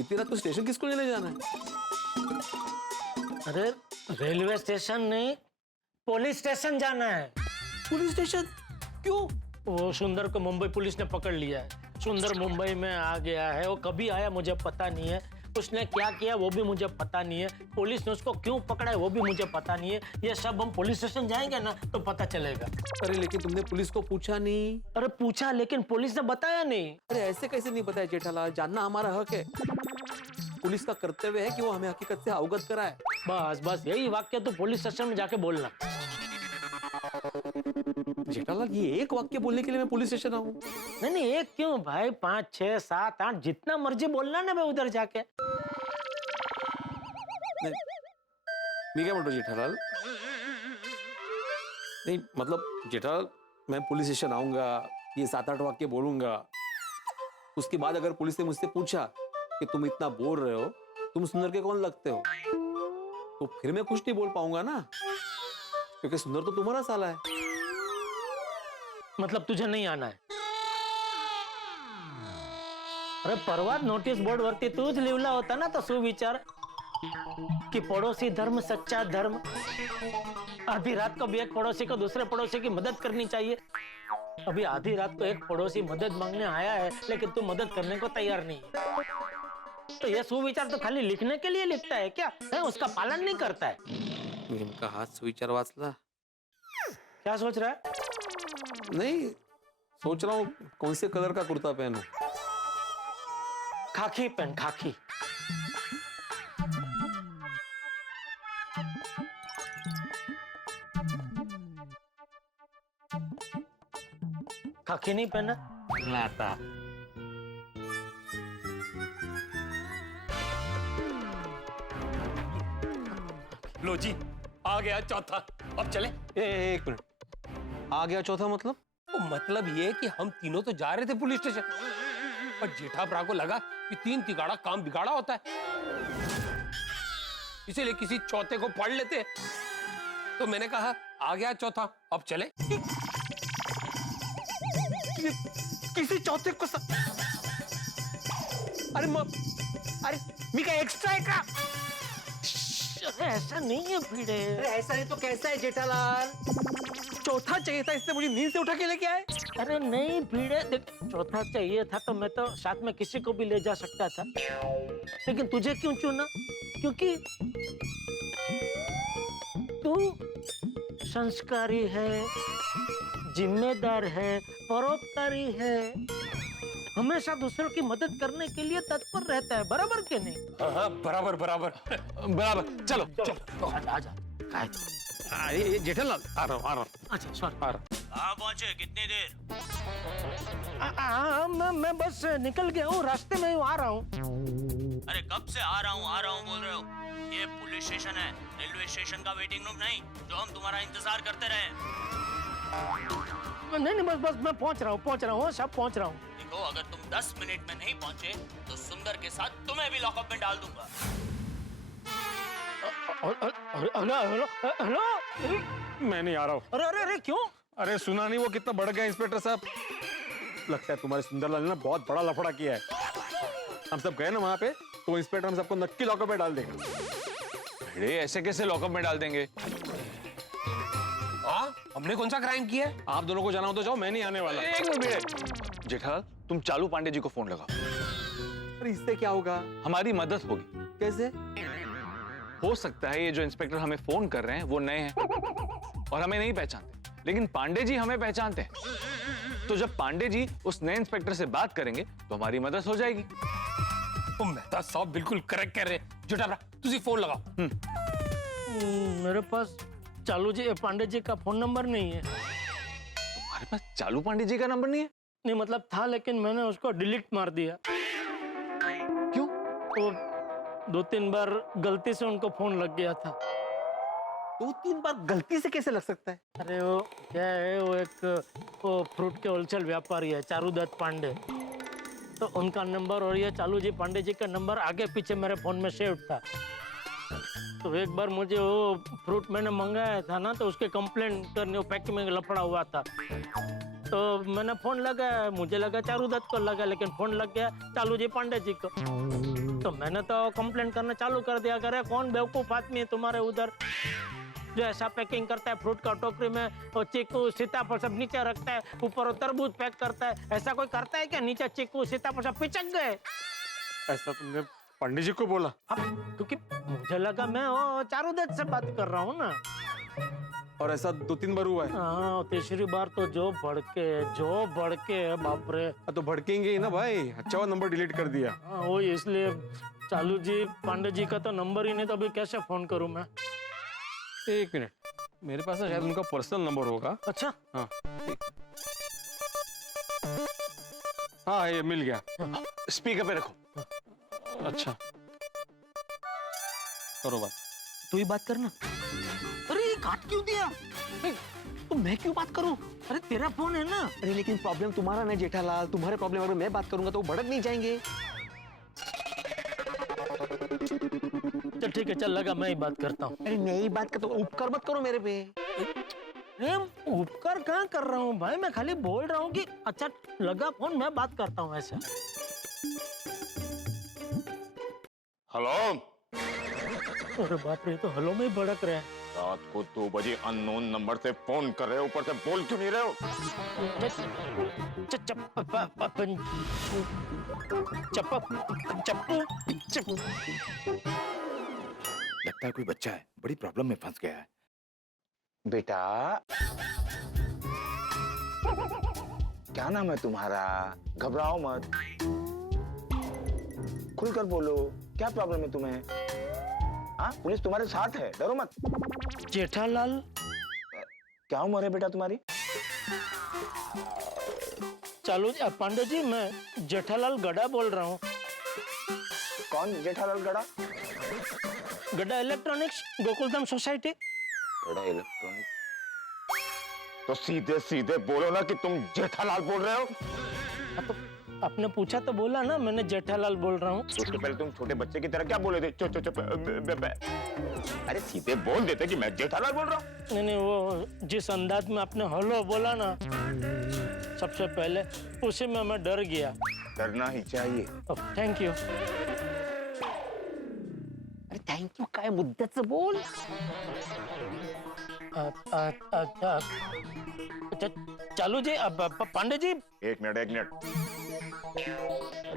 इतनी रात को स्टेशन किसको लेने जाना है? अरे रेलवे स्टेशन नहीं, पुलिस स्टेशन जाना है। Police station? क्यों? वो सुंदर को मुंबई पुलिस ने पकड़ लिया है। सुंदर मुंबई में आ गया है, वो कभी आया मुझे पता नहीं है, उसने क्या किया वो भी मुझे पता नहीं है, पुलिस ने उसको क्यों पकड़ा है वो भी मुझे पता नहीं है। ये सब हम पुलिस स्टेशन जाएंगे ना तो पता चलेगा। अरे लेकिन तुमने पुलिस को पूछा नहीं? अरे पूछा, लेकिन पुलिस ने बताया नहीं। अरे ऐसे कैसे नहीं बताया जेठालाल, जानना हमारा हक है। पुलिस का कर्तव्य है कि वो हमें हकीकत से अवगत कराए। बस यही वाक्य तो पुलिस स्टेशन में जाके बोलना। जेठालाल, ये एक वाक्य बोलने के लिए मैं पुलिस स्टेशन आऊं? नहीं, एक क्यों भाई, 5, 6, 7, 8 जितना मर्जी बोलना ना मैं उधर जाके। मी क्या म्हणतो जेठालाल, नहीं मतलब जेठालाल, मैं पुलिस स्टेशन आऊंगा, ये 7-8 वाक्य बोलूंगा, उसके बाद अगर पुलिस ने मुझसे पूछा कि तुम इतना बोल रहे हो, तुम सुंदर के कौन लगते हो, तो फिर मैं कुछ नहीं बोल पाऊंगा ना, क्योंकि सुंदर तो तुम्हारा साला है। मतलब तुझे नहीं आना है? अरे परवा नोटीस बोर्ड वरती तूच लिहिला होता ना तो सुविचार कि पड़ोसी धर्म सच्चा धर्म, आधी रात को भी एक पड़ोसी को दूसरे पड़ोसी की मदद करनी चाहिए। अभी आधी रात को एक पड़ोसी मदद मांगने आया है, लेकिन तू मदद करने को तैयार नहीं है। तो यह सुविचार तो खाली लिखने के लिए लिखता है क्या है? उसका पालन नहीं करता है। नेमका हाच सुविचार वाचला. क्या सोच रहा है? नहीं, सोच रहा हूँ कौन से कलर का कुर्ता पहनूं. खाकी पहन, खाकी। खाकी नहीं पहना? लाता। लो जी, आ गया चौथा. अब चले. एक मिनट, आ गया चौथा मतलब? तो मतलब ये कि हम तीनों तो जा रहे थे पुलिस स्टेशन, पर जेठाभरा को लगा कि 3 तिगाड़ा काम बिगाड़ा होता है, इसीलिए किसी चौथे को पढ़ लेते. तो मैंने कहा आ गया चौथा, अब चले. किसी चौथे को अरे मी का एक्स्ट्रा है का? अरे ऐसा नहीं है भिड़े. अरे ऐसा नहीं तो कैसा है जेठालाल? चौथा चाहिए था, इससे मुझे नींद से उठा के लेके आए. अरे नहीं भिड़े, देख चौथा चाहिए था तो मैं तो साथ में किसी को भी ले जा सकता था, लेकिन तुझे क्यों चुना? क्योंकि तू संस्कारी है, जिम्मेदार है, परोपकारी है, हमेशा दूसरों की मदद करने के लिए तत्पर रहता है. बराबर के नहीं? हाँ, बराबर बराबर बराबर. चलो चलो. आजा. ये जेठालाल, आ रहा हूँ. अच्छा सॉरी. कहाँ पहुँचे? कितनी देर? मैं बस निकल गया हूँ, रास्ते में ही आ रहा हूँ. अरे कब से आ रहा हूँ बोल रहे हो? ये पुलिस स्टेशन है, रेलवे स्टेशन का वेटिंग रूम नहीं जो हम तुम्हारा इंतजार करते रहे. नहीं बस मैं पहुँच रहा हूँ, सब पहुँच रहा हूँ. देखो अगर तुम 10 मिनट में नहीं पहुँचे तो सुंदर के साथ तुम्हें भी लॉकअप में डाल दूंगा. हेलो. मैं नहीं आ रहा हूँ. अरे क्यों? अरे सुना नहीं वो कितना बढ़ गया इंस्पेक्टर साहब. लगता है तुम्हारे सुंदरलाल ने ना बहुत बड़ा लफड़ा किया है. हम सब गए ना वहाँ पे तो इंस्पेक्टर हम सबको नक्की लॉकअप में डाल देगा. भिड़े ऐसे कैसे लॉकअप में डाल देंगे? हाँ, हमने कौन सा क्राइम किया है? आप दोनों को जाना हो तो जाओ, मैं नहीं आने वाला. एक मिनट भिड़े. जेठालाल तुम चालू पांडे जी को फोन लगाओ. अरे इससे क्या होगा? हमारी मदद होगी. कैसे? हो सकता है ये जो इंस्पेक्टर हमें फोन कर रहे हैं वो नए हैं और हमें नहीं पहचानते, लेकिन पांडे जी हमें पहचानते हैं. तो जब पांडे जी उस नए इंस्पेक्टर से बात करेंगे तो हमारी मदद हो जाएगी. तो मेहता साहब बिल्कुल करेक्ट कह रहे हैं. जेठाभरा तुझे फोन लगाओ. मेरे पास चालू जी पांडे जी का फोन नंबर नहीं है. हमारे पास चालू पांडे जी का नंबर नहीं है? नहीं मतलब था, लेकिन मैंने उसको डिलीट मार दिया. क्यों? तो 2-3 बार गलती से उनको फोन लग गया था. 2-3 बार गलती से कैसे लग सकता है? अरे वो क्या है, वो फ्रूट के होलसेल व्यापारी है, चारूदत्त पांडे. तो उनका नंबर और ये चालू जी पांडे जी का नंबर आगे पीछे मेरे फोन में सेव था. तो एक बार मुझे वो फ्रूट मैंने मंगाया था ना, तो उसके कंप्लेंट करने वो पैकिंग में लफड़ा हुआ था. तो मैंने फोन लगाया, मुझे लगा चारूदत्त को लगा, लेकिन फोन लग गया चालू जी पांडे जी को. तो मैंने तो कंप्लेंट करना चालू कर दिया. करे कौन बेवकूफ आदमी है तुम्हारे उधर जो ऐसा पैकिंग करता है, फ्रूट का टोकरी में और चीकू सीताफल सब नीचे रखता है, ऊपर वो तरबूज पैक करता है. ऐसा कोई करता है क्या? नीचे चीकू सीताफल सब पिचक गए. ऐसा तुमने पंडित जी को बोला? क्योंकि मुझे लगा मैं वो चारूदत्त से बात कर रहा हूँ ना. और ऐसा 2-3 बार हुआ है? हाँ, तीसरी बार तो जो भड़के बाप रे. तो भड़केंगे ही ना भाई. अच्छा वो नंबर डिलीट कर दिया. वो इसलिए चालू जी पांडे जी का तो नंबर ही नहीं, तो अभी कैसे फोन करूं मैं? एक मिनट, मेरे पास ना शायद उनका पर्सनल नंबर होगा. अच्छा. हाँ हाँ ये मिल गया. स्पीकर पे रखो. अच्छा करो बात. तू ही बात करना. अरे ये काट क्यों दिया? तो मैं क्यों बात करूं? अरे तेरा फोन है ना. अरे लेकिन प्रॉब्लम तुम्हारा नहीं जेठालाल. तुम्हारे प्रॉब्लम अगर मैं बात करूंगा तो वो भड़क नहीं जाएंगे. चल ठीक है, चल लगा मैं ही बात करता हूँ. अरे मैं ही बात करता हूँ, उपकार मत करो मेरे पे. उपकार कहाँ कर रहा हूँ भाई, मैं खाली बोल रहा हूँ कि अच्छा लगा फोन, मैं बात करता हूँ ऐसा. हेलो. अरे बाप रे, तो हेलो में ही भड़क रहे हैं. रात को 2 बजे अननोन नंबर से फोन कर रहे हो, ऊपर से बोल क्यों नहीं रहे हो? लगता है कोई बच्चा है, बड़ी प्रॉब्लम में फंस गया है। बेटा, क्या नाम है तुम्हारा? घबराओ मत, खुलकर बोलो, क्या प्रॉब्लम है तुम्हें? हाँ, पुलिस तुम्हारे साथ है, डरो मत। जेठालाल। क्या उम्र है बेटा तुम्हारी? चालू पांडे जी, मैं जेठालाल गड़ा बोल रहा हूँ। कौन जेठालाल गड़ा? गड़ा इलेक्ट्रॉनिक्स, गोकुलधाम सोसाइटी। गड़ा इलेक्ट्रॉनिक? तो सीधे सीधे बोलो ना कि तुम जेठालाल बोल रहे हो। तो आपने पूछा तो बोला ना, मैंने जेठालाल बोल रहा हूँ। उसके पहले तुम छोटे बच्चे की तरह क्या बोले थे? चुप चुप चुप, अरे सीधे बोल देते कि मैं जेठालाल बोल रहा हूँ। नहीं, वो जिस अंदाज में आपने हेलो बोला ना, सबसे पहले उसी में मैं डर गया। डरना ही चाहिए। Thank you. अरे थँक यू काय मुद्द्याचं बोल. चालू जी, पांडे जी. एक मिनट.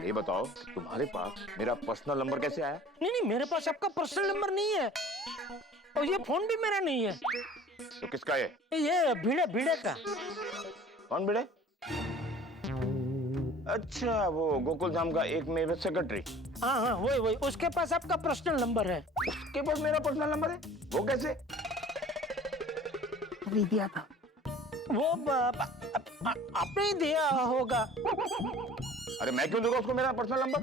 ये बताओ तुम्हारे पास मेरा पर्सनल नंबर कैसे आया? नहीं, मेरे पास आपका पर्सनल नंबर नहीं है और ये फोन भी मेरा नहीं है. तो किसका है? ये भिड़े का. कौन भिड़े? अच्छा, वो गोकुलधाम का एक मेरे सेक्रेटरी. हाँ, वही. उसके पास आपका पर्सनल नंबर है. उसके पास मेरा पर्सनल नंबर है? वो कैसे? नहीं दिया था. वो आपने ही दिया होगा. अरे मैं क्यों दूंगा उसको मेरा पर्सनल नंबर?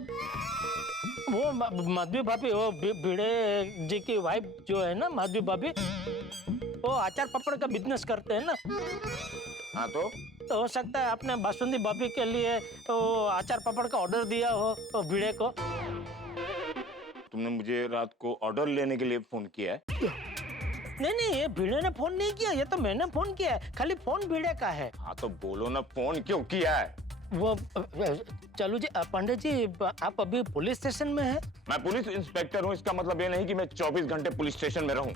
वो माधवी भाभी, वो भिड़े जी की वाइफ जो है ना, माधवी भाभी, वो अचार पापड़ का बिजनेस करते हैं ना. हाँ, तो हो सकता है आपने बासुंदी भाभी के लिए तो अचार पापड़ का ऑर्डर दिया हो तो भिड़े को. तुमने मुझे रात को ऑर्डर लेने के लिए फोन किया है? नहीं, ये भिड़े ने फोन नहीं किया, ये तो मैंने फोन किया है. खाली फोन भिड़े का है. हाँ, तो बोलो ना, फोन क्यों किया है? वो चलो जी, पांडे जी, आप अभी पुलिस स्टेशन में हैं? मैं पुलिस इंस्पेक्टर हूँ, इसका मतलब ये नहीं कि मैं 24 घंटे पुलिस स्टेशन में रहूं.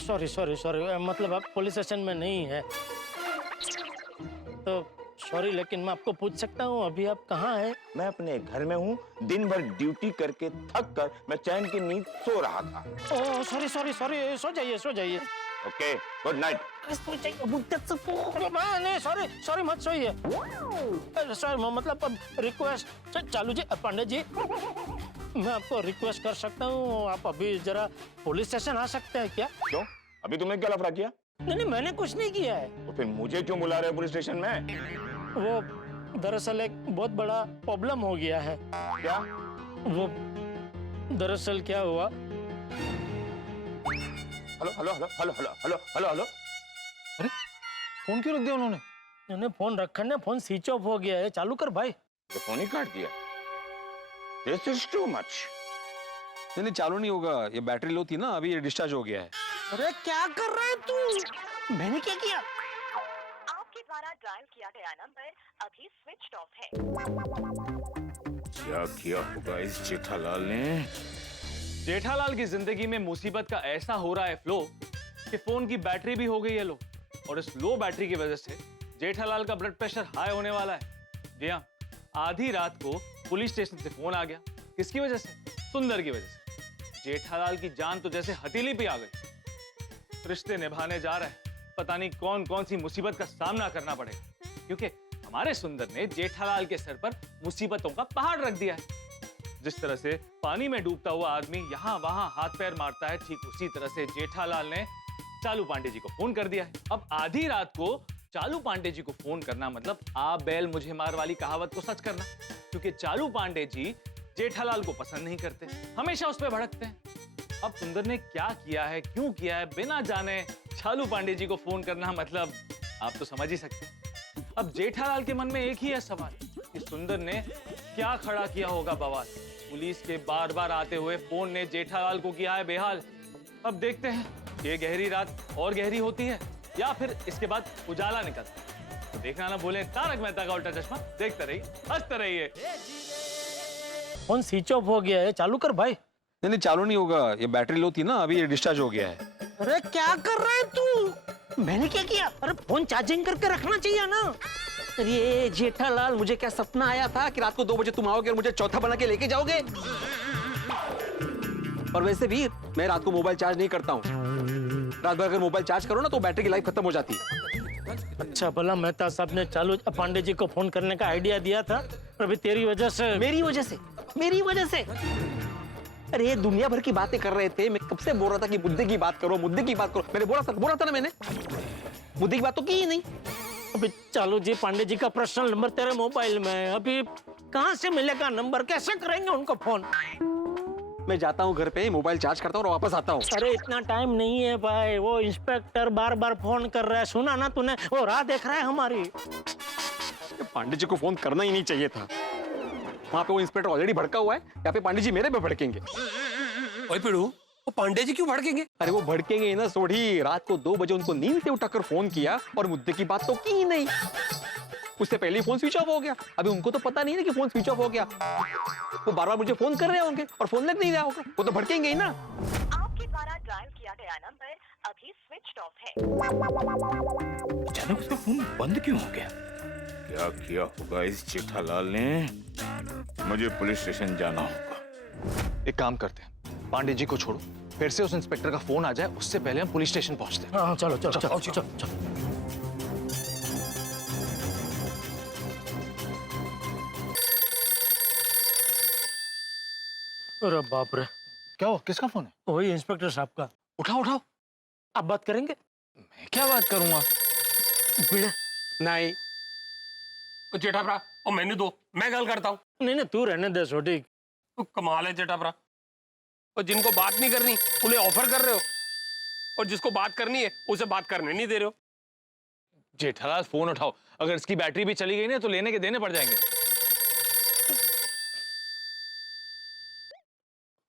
सॉरी, मतलब आप पुलिस स्टेशन में नहीं है तो सॉरी, लेकिन मैं आपको पूछ सकता हूँ अभी आप कहाँ हैं? मैं अपने घर में हूँ. दिन भर ड्यूटी करके थक कर मैं चैन की नींद सो रहा था. ओह सॉरी, सो जाइए. Okay, good night. नहीं, सॉरी मत सोइए. सॉरी, मतलब रिक्वेस्ट. चालू जी, पांडे जी, मैं आपको रिक्वेस्ट कर सकता हूँ, आप अभी जरा पुलिस स्टेशन आ सकते हैं क्या? क्यों? अभी तुमने क्या लफड़ा किया? नहीं, मैंने कुछ नहीं किया है. तो फिर मुझे क्यों बुला रहे हो पुलिस स्टेशन में? वो दरअसल एक बहुत बड़ा प्रॉब्लम हो गया है. क्या? वो दरअसल क्या हुआ? हेलो. अरे फोन क्यों रख दिया उन्होंने? मैंने फोन रखा ना, फोन स्विच ऑफ हो गया है. चालू कर भाई. तो फोन ही काट दिया. This is too much. नहीं, चालू नहीं होगा. ये बैटरी लो थी ना, अभी ये डिस्चार्ज हो गया है. अरे क्या कर रहा है तू? मैंने क्या किया? आपके द्वारा डायल किया गया नंबर अभी स्विच ऑफ है. क्या किया होगा इस जेठालाल ने? जेठालाल की जिंदगी में मुसीबत का ऐसा हो रहा है फ्लो कि फोन की बैटरी भी हो गई है लो, और इस लो बैटरी की वजह से जेठालाल का ब्लड प्रेशर हाई होने वाला है. जी हाँ, आधी रात को पुलिस स्टेशन से फोन आ गया. किसकी वजह से? सुंदर की वजह से. जेठालाल की जान तो जैसे हथेली पे आ गई. रिश्ते निभाने जा रहे हैं, पता नहीं कौन कौन सी मुसीबत का सामना करना पड़ेगा, क्योंकि हमारे सुंदर ने जेठालाल के सर पर मुसीबतों का पहाड़ रख दिया है. जिस तरह से पानी में डूबता हुआ आदमी यहाँ वहां हाथ पैर मारता है, ठीक उसी तरह से जेठालाल ने चालू पांडे जी को फोन कर दिया है. अब आधी रात को चालू पांडे जी को फोन करना मतलब आप बैल मुझे मार वाली कहावत को सच करना, क्योंकि चालू पांडे जी जेठालाल को पसंद नहीं करते, हमेशा उस पर भड़कते हैं. अब सुंदर ने क्या किया है, क्यों किया है, बिना जाने चालू पांडे जी को फोन करना मतलब आप तो समझ ही सकते हैं. अब जेठालाल के मन में एक ही है सवाल कि सुंदर ने क्या खड़ा किया होगा बवाल. पुलिस के बार बार आते हुए फोन ने जेठालाल को किया है बेहाल. अब देखते हैं ये गहरी रात और गहरी होती है या फिर इसके बाद उजाला निकलता है. तो देखना ना भूलें तारक मेहता का उल्टा चश्मा. देखते रहिए, हंसते रहिए. फोन स्विच ऑफ हो गया है. चालू कर भाई. नहीं, चालू नहीं होगा. ये बैटरी लो थी ना, अभी ये डिस्चार्ज हो गया है. अरे क्या कर रहा है तू? मैंने क्या किया? अरे फोन चार्जिंग करके रखना चाहिए ना। अरे जेठालाल, मुझे क्या सपना आया था कि रात को 2 बजे तुम आओगे और मुझे चौथा बना के लेके जाओगे। और वैसे भी मैं रात को मोबाइल चार्ज नहीं करता हूँ। रात भर अगर मोबाइल चार्ज करो ना तो बैटरी की लाइफ खत्म हो जाती है। अच्छा भला मेहता साहब ने चालू पांडे जी को फोन करने का आइडिया दिया था, पर अभी तेरी वजह से। मेरी वजह से अरे दुनिया भर की बातें कर रहे थे। मैं कब से बोल रहा था कि मुद्दे की बात करो, मुद्दे की बात करो। मैंने बोला था ना, मैंने मुद्दे की बात तो की ही नहीं। अभी चालू जी पांडे जी का पर्सनल नंबर तेरे मोबाइल में है, अभी कहाँ से मिलेगा नंबर? कैसे करेंगे उनको फोन? मैं जाता हूँ घर पे, मोबाइल चार्ज करता हूँ और वापस आता हूँ। अरे इतना टाइम नहीं है भाई, वो इंस्पेक्टर बार बार फोन कर रहा है, सुना ना तूने? वो राह देख रहा है हमारी। पांडे जी को फोन करना ही नहीं चाहिए था। वहाँ पे वो इंस्पेक्टर ऑलरेडी भड़का हुआ है, यहाँ पे पांडे जी मेरे पे भड़केंगे। ओए पिड़ू, वो पांडे जी क्यों भड़केंगे? अरे वो भड़केंगे ना सोढ़ी। रात को 2 बजे उनको नींद से उठाकर फोन किया और मुद्दे की बात तो की ही नहीं। उससे पहले ही फोन स्विच ऑफ हो गया। अभी उनको तो पता नहीं है कि फोन स्विच ऑफ हो गया। वो बार बार मुझे फोन कर रहे होंगे और फोन लग नहीं रहा होगा। वो तो भड़केंगे ही ना। आपके द्वारा डायल किया गया नंबर अभी स्विच ऑफ है। अचानक उसका फोन बंद क्यों हो गया? क्या किया होगा इस जेठालाल ने? मुझे पुलिस स्टेशन जाना होगा। एक काम करते हैं, पांडे जी को छोड़ो, फिर से उस इंस्पेक्टर का फोन आ जाए उससे पहले हम पुलिस स्टेशन पहुंचते हैं। हाँ चलो चलो चलो चलो चलो। अरे बाप रे, क्या हो? किसका फोन है? वही इंस्पेक्टर साहब का। उठाओ उठाओ। आप बात करेंगे? मैं क्या बात करूंगा? नहीं जेठाभरा, और मैंने दो, मैं गल करता हूँ। नहीं तू रहने दे सोटी। तो कमाल है जेठाभरा, और जिनको बात नहीं करनी उन्हें ऑफर कर रहे हो, और जिसको बात करनी है उसे बात करने नहीं दे रहे हो। जेठालाल फोन उठाओ, अगर इसकी बैटरी भी चली गई ना तो लेने के देने पड़ जाएंगे।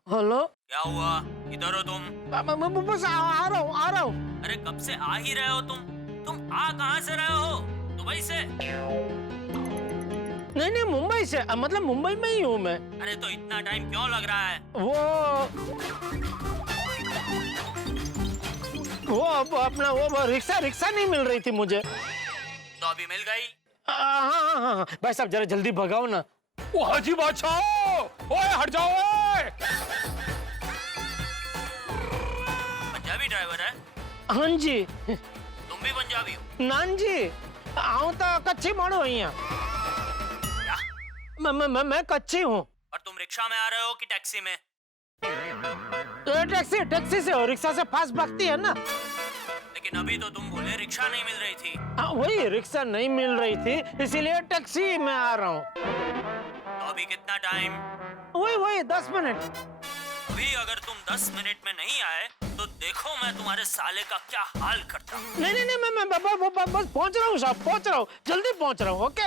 हेलो, क्या हुआ? किधर हो तुम? बस आ रहा हूँ। अरे कब से आ ही रहे हो तुम आ कहाँ से रहे हो? दुबई से? नहीं मुंबई से, मतलब मुंबई में ही हूँ मैं। अरे तो इतना टाइम क्यों लग रहा है? वो अपना वो रिक्शा नहीं मिल रही थी मुझे। तो अभी मिल गई? हाँ भाई साहब जरा जल्दी भगाओ ना। ओ हाजी बादशाह, ओए हट जाओ ओए। पंजाबी ड्राइवर है? हाँ जी। तुम भी पंजाबी हो? नान जी, आऊँ तो कच्ची मारो यहाँ। मैं कच्ची हूँ। और तुम रिक्शा में आ रहे हो कि टैक्सी में? टैक्सी से हो, रिक्शा से फास्ट भागती है ना। लेकिन अभी तो तुम बोले रिक्शा नहीं मिल रही थी। वही रिक्शा नहीं मिल रही थी, इसीलिए टैक्सी में आ रहा हूँ। तो अभी कितना टाइम? वही 10 मिनट। अभी अगर तुम 10 मिनट में नहीं आए तो देखो मैं तुम्हारे साले का क्या हाल करता हूँ। नहीं मैं बस पहुँच रहा हूँ साहब, पहुँच रहा हूँ, जल्दी पहुँच रहा हूँ। ओके।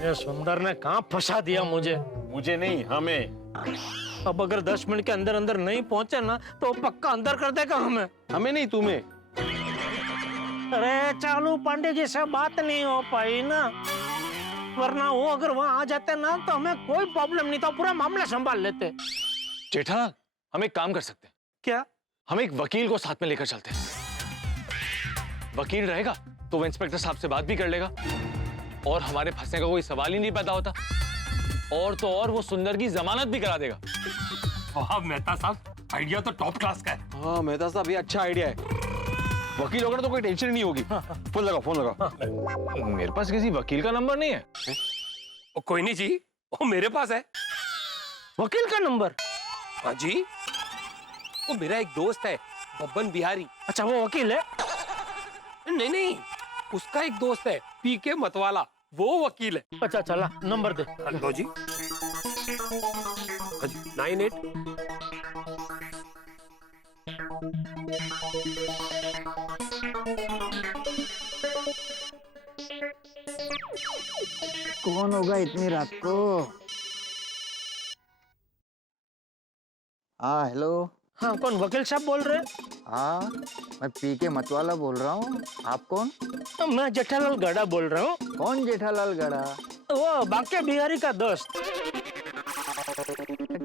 ये सुंदर ने कहाँ फंसा दिया मुझे नहीं, हमें। अब अगर 10 मिनट के अंदर नहीं पहुंचे ना तो पक्का अंदर कर देगा हमें नहीं, तुम्हें। अरे चालू पांडे जी से बात नहीं हो पाई ना, वरना वो अगर वहां आ जाते ना तो हमें कोई प्रॉब्लम नहीं था, पूरा मामला संभाल लेते। जेठालाल, हम एक काम कर सकते हैं। क्या? हम एक वकील को साथ में लेकर चलते हैं। वकील रहेगा तो वो इंस्पेक्टर साहब से बात भी कर लेगा और हमारे फंसने का कोई सवाल ही नहीं पैदा होता। और तो और वो सुंदर की जमानत भी करा देगा। वाह मेहता साहब, आइडिया तो टॉप क्लास का है। हाँ मेहता साहब, ये अच्छा आइडिया है। वकील होगा तो कोई टेंशन नहीं होगी। फोन लगाओ। मेरे पास किसी वकील का नंबर नहीं है। ओ, कोई नहीं जी, वो मेरे पास है। वकील का नंबर? हाँ जी, वो मेरा एक दोस्त है बब्बन बिहारी। अच्छा वो वकील है? नहीं, उसका एक दोस्त है पीके मतवाला, वो वकील है। अच्छा चला नंबर दे। लो जी। 98 कौन होगा इतनी रात को? हाँ हेलो। हाँ कौन? वकील साहब बोल रहे? हाँ मैं पीके मतवाला बोल रहा हूँ। आप कौन? मैं जेठालाल गड़ा बोल रहा हूँ। कौन जेठालाल गड़ा? वो बाके बिहारी का दोस्त।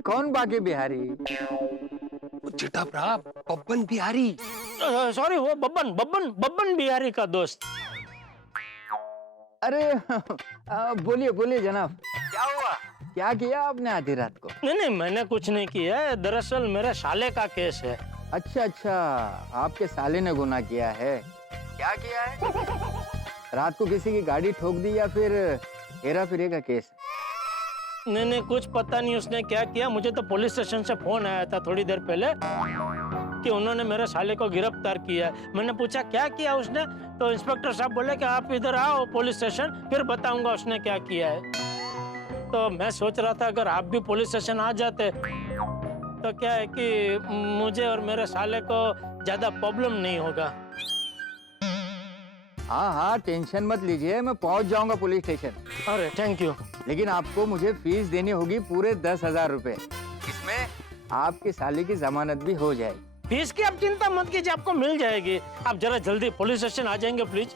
कौन बाके बिहारी? चिटाप्रा बब्बन बिहारी। सॉरी, वो बब्बन बब्बन बब्बन बिहारी का दोस्त। अरे बोलिए बोलिए जनाब, क्या हुआ? क्या किया आपने आधी रात को? नहीं, मैंने कुछ नहीं किया है। दरअसल मेरे साले का केस है। अच्छा, आपके साले ने गुनाह किया है। क्या किया है? रात को किसी की गाड़ी ठोक दी या फिर हेरा फेरी का केस? नहीं, कुछ पता नहीं उसने क्या किया। मुझे तो पुलिस स्टेशन से फोन आया था थोड़ी देर पहले कि उन्होंने मेरे साले को गिरफ्तार किया है। मैंने पूछा क्या किया उसने, तो इंस्पेक्टर साहब बोले कि आप इधर आओ पुलिस स्टेशन, फिर बताऊंगा उसने क्या किया है। तो मैं सोच रहा था अगर आप भी पुलिस स्टेशन आ जाते तो क्या है कि मुझे और मेरे साले को ज्यादा प्रॉब्लम नहीं होगा। हाँ, टेंशन मत लीजिए, मैं पहुंच जाऊंगा पुलिस स्टेशन। अरे थैंक यू। लेकिन आपको मुझे फीस देनी होगी पूरे 10,000 रुपए। इसमें आपके साले की जमानत भी हो जाएगी। फीस की आप चिंता मत कीजिए, आपको मिल जाएगी। आप जरा जल्दी पुलिस स्टेशन आ जाएंगे प्लीज।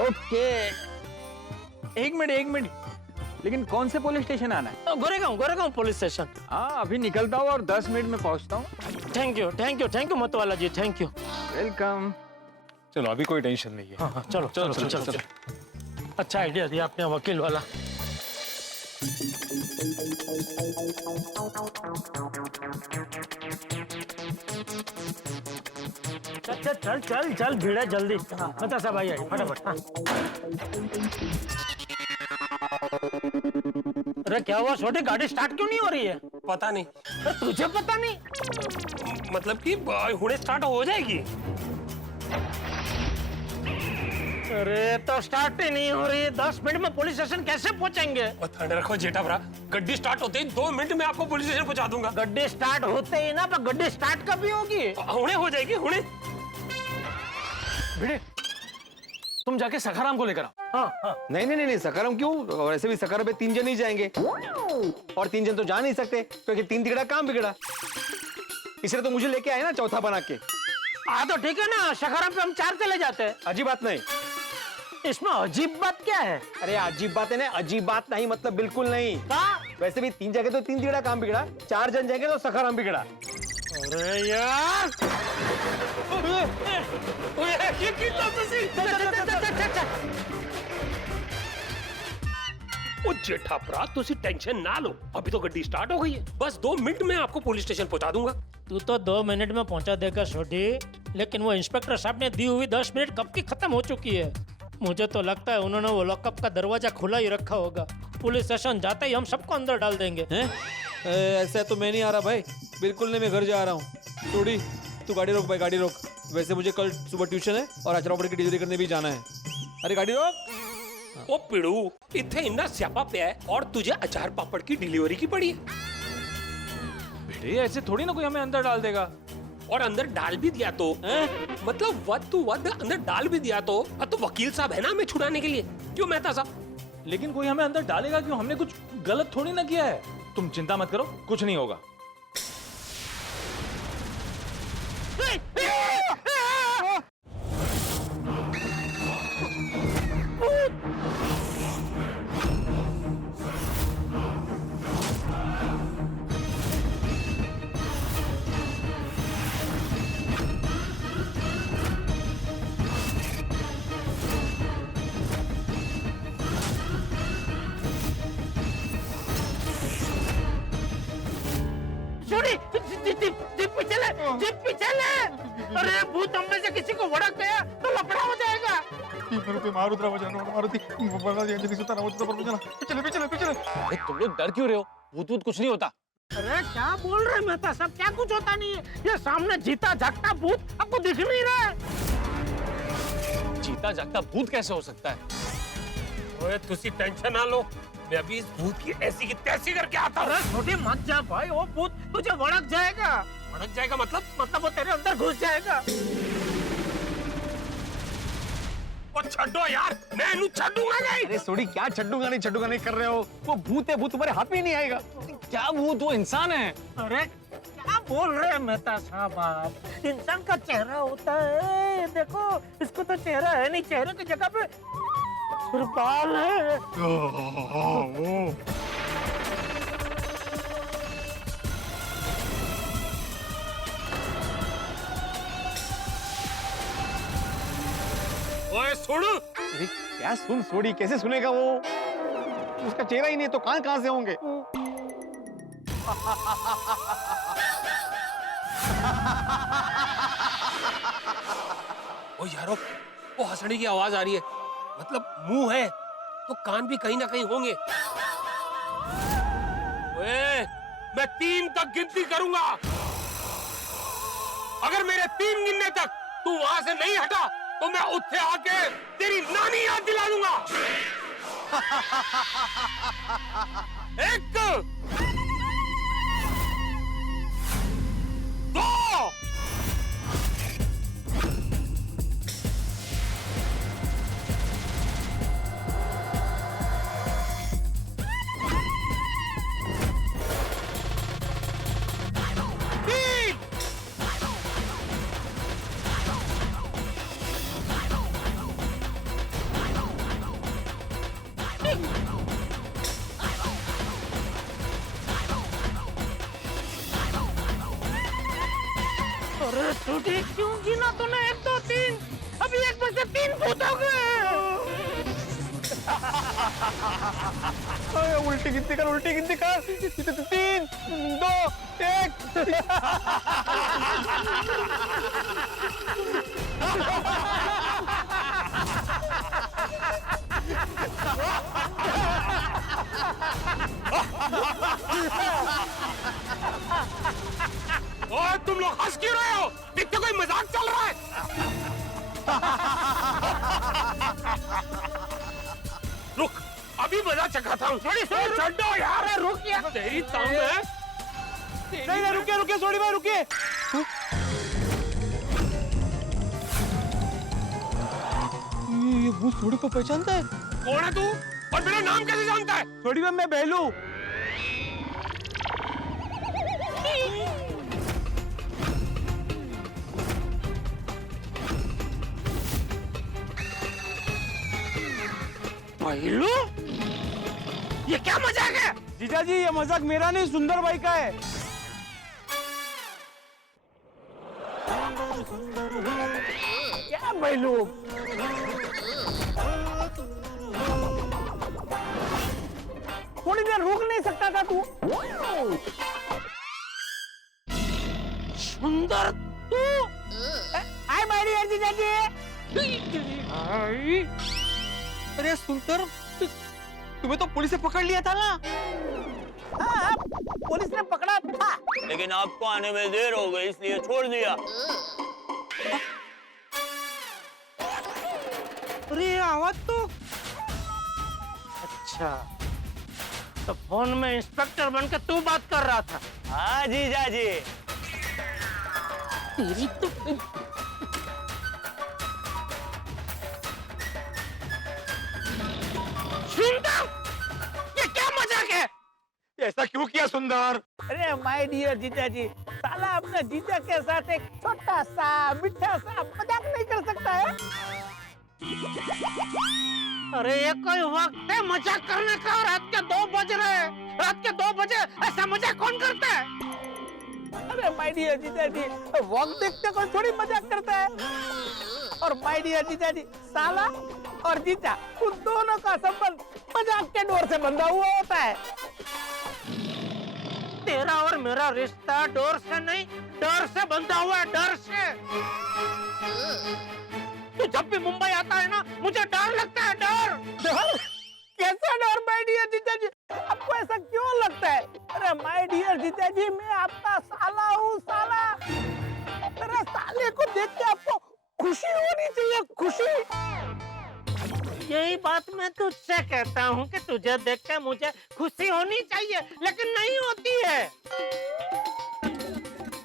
ओके। एक मिनट, लेकिन कौन से पुलिस स्टेशन आना है? Goregaon police station. हाँ, अभी निकलता हूँ और 10 मिनट में पहुँचता हूँ। थैंक यू मतवाला जी, थैंक यू। वेलकम। चलो अभी कोई टेंशन नहीं है। हाँ, चलो। अच्छा आइडिया दिया आपने वकील वाला। चल भिड़ा जल्दी। बता सब आई फटाफट। हाँ। अरे क्या हुआ छोटे, गाड़ी स्टार्ट क्यों नहीं हो रही है? पता नहीं। तुझे पता नहीं? मतलब कि हुणे स्टार्ट हो जाएगी। अरे तो स्टार्ट ही नहीं हो रही है। 10 मिनट में पुलिस स्टेशन कैसे पहुंचेंगे? ठंड रखो जेठाभरा, गड्डी स्टार्ट होते ही 2 मिनट में आपको पुलिस स्टेशन पहुंचा दूंगा। गड्डी स्टार्ट होते ही ना, पर गड्डी स्टार्ट कभी होगी? हुणे हो जाएगी, हुणे। भिड़े, तुम जाके सखाराम को लेकर आओ। हाँ। नहीं, सखाराम क्यों? वैसे भी सखाराम पे 3 जन ही जाएंगे, और 3 जन तो जा नहीं सकते क्योंकि 3 तिगड़ा काम बिगड़ा। इसलिए तो मुझे लेके आए ना चौथा बना के। हाँ तो ठीक है ना, सखाराम पे हम 4 चले जाते हैं। अजीब बात नहीं। इसमें अजीब बात क्या है? अरे अजीब बात है ना, अजीब बात नहीं मतलब बिल्कुल नहीं। वैसे भी 3 जगह तो 3 तिगड़ा काम बिगड़ा, 4 जन जाएंगे तो सखाराम बिगड़ा। अरे यार, ये कितना ओ जेठाभरा, तुसी टेंशन ना लो, अभी तो गड्डी स्टार्ट हो गई है। बस 2 मिनट में आपको पुलिस स्टेशन पहुंचा दूंगा। तू तो 2 मिनट में पहुंचा देगा छोटी, लेकिन वो इंस्पेक्टर साहब ने दी हुई 10 मिनट कब की खत्म हो चुकी है। मुझे तो लगता है उन्होंने वो लॉकअप का दरवाजा खुला ही रखा होगा। पुलिस स्टेशन जाते ही हम सबको अंदर डाल देंगे। ऐसा तो मैं नहीं आ रहा भाई, बिल्कुल नहीं, मैं घर जा रहा हूँ। थोड़ी तू गाड़ी रोक भाई, गाड़ी रोक। वैसे मुझे कल सुबह ट्यूशन है और अचार पापड़ की डिलीवरी करने भी जाना है। अरे गाड़ी रोक। ओ पिड़ू, इतने इतना स्यापा पे है और तुझे अचार पापड़ की डिलीवरी की पड़ी है। भिड़े, ऐसे थोड़ी ना कोई हमें अंदर डाल देगा। और अंदर डाल भी दिया तो मतलब वध टू वध अंदर डाल भी दिया तो वकील साहब है ना हमें छुड़ाने के लिए। क्यों मेहता साहब? लेकिन कोई हमें अंदर डालेगा क्यों? हमने कुछ गलत थोड़ी ना किया है। तुम चिंता मत करो, कुछ नहीं होगा। जीप पीछे ले। अरे भूत हमने से किसी को भड़क गया तो लफड़ा हो जाएगा। तुम लोग डर क्यों रहे हो? भूत कुछ नहीं होता। अरे क्या बोल रहे मेहता साहब, क्या कुछ होता नहीं है। ये सामने जीता जागता भूत आपको दिख नहीं रहा है? जीता जागता भूत कैसे हो सकता है? ओए तुसी टेंशन ना लो, मैं अभी इस भूत की ऐसी की तैसी करके आता हूँ। अरे छोटे मत जा भाई, वो भूत तुझे भड़क जाएगा। भड़क जाएगा मतलब वो तेरे अंदर घुस जाएगा। छड्डो यार, मैं इन्हू छड्डूंगा नहीं। अरे सोडी, क्या छड्डूंगा नहीं कर रहे हो? वो भूत है, भूत तुम्हारे हाथ में नहीं आएगा। क्या भूत? वो इंसान है। अरे क्या बोल रहे हैं मेहता साहब आप? इंसान का चेहरा होता है, देखो इसको तो चेहरा है नहीं, चेहरे की जगह पे बाल है। ओए सुन। अरे क्या सुन सोड़ी, कैसे सुनेगा वो? उसका चेहरा ही नहीं तो कान कहां से होंगे? ओ यारो, वो हंसने की आवाज आ रही है, मतलब मुंह है तो कान भी कहीं ना कहीं होंगे। ओए, मैं 3 तक गिनती करूंगा। अगर मेरे 3 गिनने तक तू वहां से नहीं हटा तो मैं उत्थे आके तेरी नानी याद दिला दूंगा। 1 2 अरे छोटी क्यों गिना तूने? 1 2 3 अभी 1 में से 3 भूत हो गए। उल्टी गिनती कर, उल्टी गिनती कर। 3 2 ओए, तुम लोग हंस क्यों रहे हो? इतना कोई मजाक चल रहा है? रुक, अभी मजाक चखाता हूँ। छड्डो यार, रुक यार। तेरी तांग है। नहीं, रुकिए सोड़ी भाई, रुकिए। ये भूत सोड़ी को पहचानता है? कौन है तू और मेरा नाम कैसे जानता है? सोड़ी भाई, मैं बेलू। पहलू? ये क्या मजाक है? जीजा जी, ये मजाक मेरा नहीं, सुंदर भाई का है। क्या पहलू? थोड़ी देर रुक नहीं सकता था तू? सुंदर तू? हाय माय डियर जीजा जी। अरे सुंदर, तुम्हें तो पुलिस ने पकड़ लिया था ना? हाँ, पुलिस ने पकड़ा था, लेकिन आपको आने में देर हो गई इसलिए छोड़ दिया। अरे आवाज तो अच्छा, तो फोन में इंस्पेक्टर बनकर तू बात कर रहा था? हाँ जीजा जी। तेरी तो सुंदर, ये क्या मजाक है? ऐसा क्यों किया सुंदर? अरे माय डियर जीजा जी, साला अपने जीजा के साथ एक छोटा सा मीठा सा मजाक नहीं कर सकता है? अरे ये कोई वक्त है मजाक करने का? रात के 2 बज रहे हैं। रात के 2 बजे ऐसा मजाक कौन करता है? अरे माय डियर जीजा जी, वक्त देखते कोई थोड़ी मजाक करता है। और माय डियर जीजा जी, साला और जीजा, उन दोनों का संबंध मजाक के डोर से बंधा हुआ होता है। तेरा और मेरा रिश्ता डोर से नहीं, डर से बंधा हुआ है, डर से। तू जब भी मुंबई आता है ना, मुझे डर लगता है, डर। डर? कैसा डर माय डियर जीजा जी? आपको ऐसा क्यों लगता है? अरे माय डियर जीजा जी, मैं आपका साला हूँ, साला। तेरे साले को देख के आपको खुशी होनी चाहिए, खुशी। यही बात मैं तुझसे कहता हूँ कि तुझे देख के मुझे खुशी होनी चाहिए, लेकिन नहीं होती है।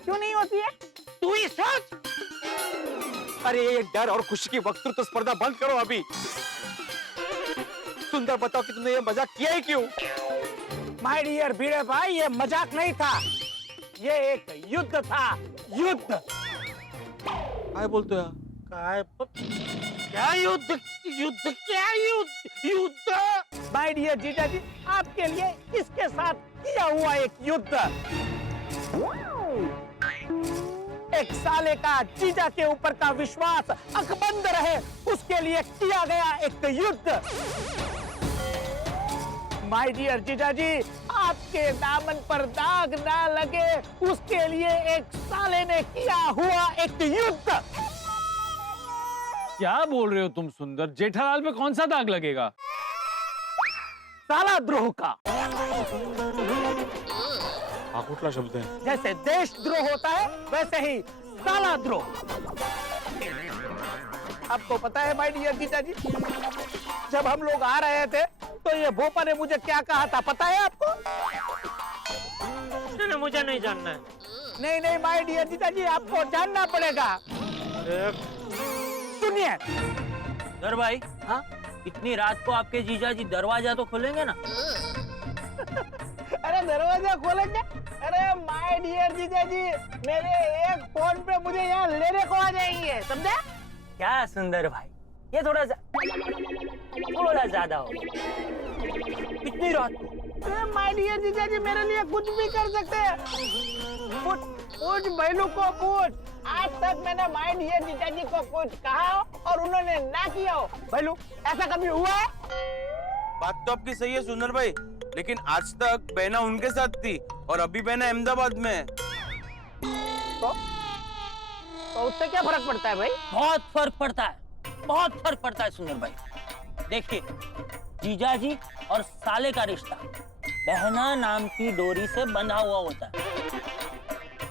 क्यों नहीं होती है? तू ही सोच। अरे ये डर और खुशी की वक्तृत्व स्पर्धा बंद करो अभी। सुंदर, बताओ कि तुमने ये मजाक किया ही क्यों? माय डियर भिड़े भाई, ये मजाक नहीं था, ये एक युद्ध था, युद्ध। काय बोलतो यार? क्या युद्ध? युद्ध क्या युद्ध? युद्ध माय डियर जीजा जी, आपके लिए इसके साथ किया हुआ एक युद्ध। एक साले का जीजा के ऊपर का विश्वास अकबंद रहे, उसके लिए किया गया एक युद्ध। माय डियर जीजा जी, आपके दामन पर दाग ना लगे, उसके लिए एक साले ने किया हुआ एक युद्ध। क्या बोल रहे हो तुम सुंदर? जेठालाल पे कौन सा दाग लगेगा? साला द्रोह का। कुठला शब्द है? जैसे देशद्रोह होता है वैसे ही साला द्रोह। आपको पता है माय डियर जीजा जी, जब हम लोग आ रहे थे तो ये भोपा ने मुझे क्या कहा था पता है आपको? नहीं, मुझे नहीं जानना है। नहीं माय डियर जीजा जी, आपको जानना पड़ेगा। सुनिए। दर भाई, हाँ, इतनी रात को आपके जीजा जी दरवाजा तो खोलेंगे ना? अरे दरवाजा खोलेंगे? अरे माय डियर जीजा जी, मेरे एक फोन पे मुझे यहाँ लेने को आ जाएंगे, समझे? क्या सुंदर भाई, ये थोड़ा ज्यादा हो। इतनी रात को? माय डियर जीजा जी, मेरे लिए कुछ भी कर सकते हैं। पूछ बहनों को पूछ। आज तक मैंने माय डियर जीजा जी को कुछ कहा और उन्होंने ना किया हो। बहनों, ऐसा कभी हुआ है? बात तो आपकी सही है सुंदर भाई, लेकिन आज तक बहना उनके साथ थी और अभी बहना अहमदाबाद में है। तो उससे क्या फर्क पड़ता है भाई? बहुत फर्क पड़ता है, बहुत फर्क पड़ता है सुंदर भाई। देखिए, जीजा जी और साले का रिश्ता बहना नाम की डोरी से बंधा हुआ होता है।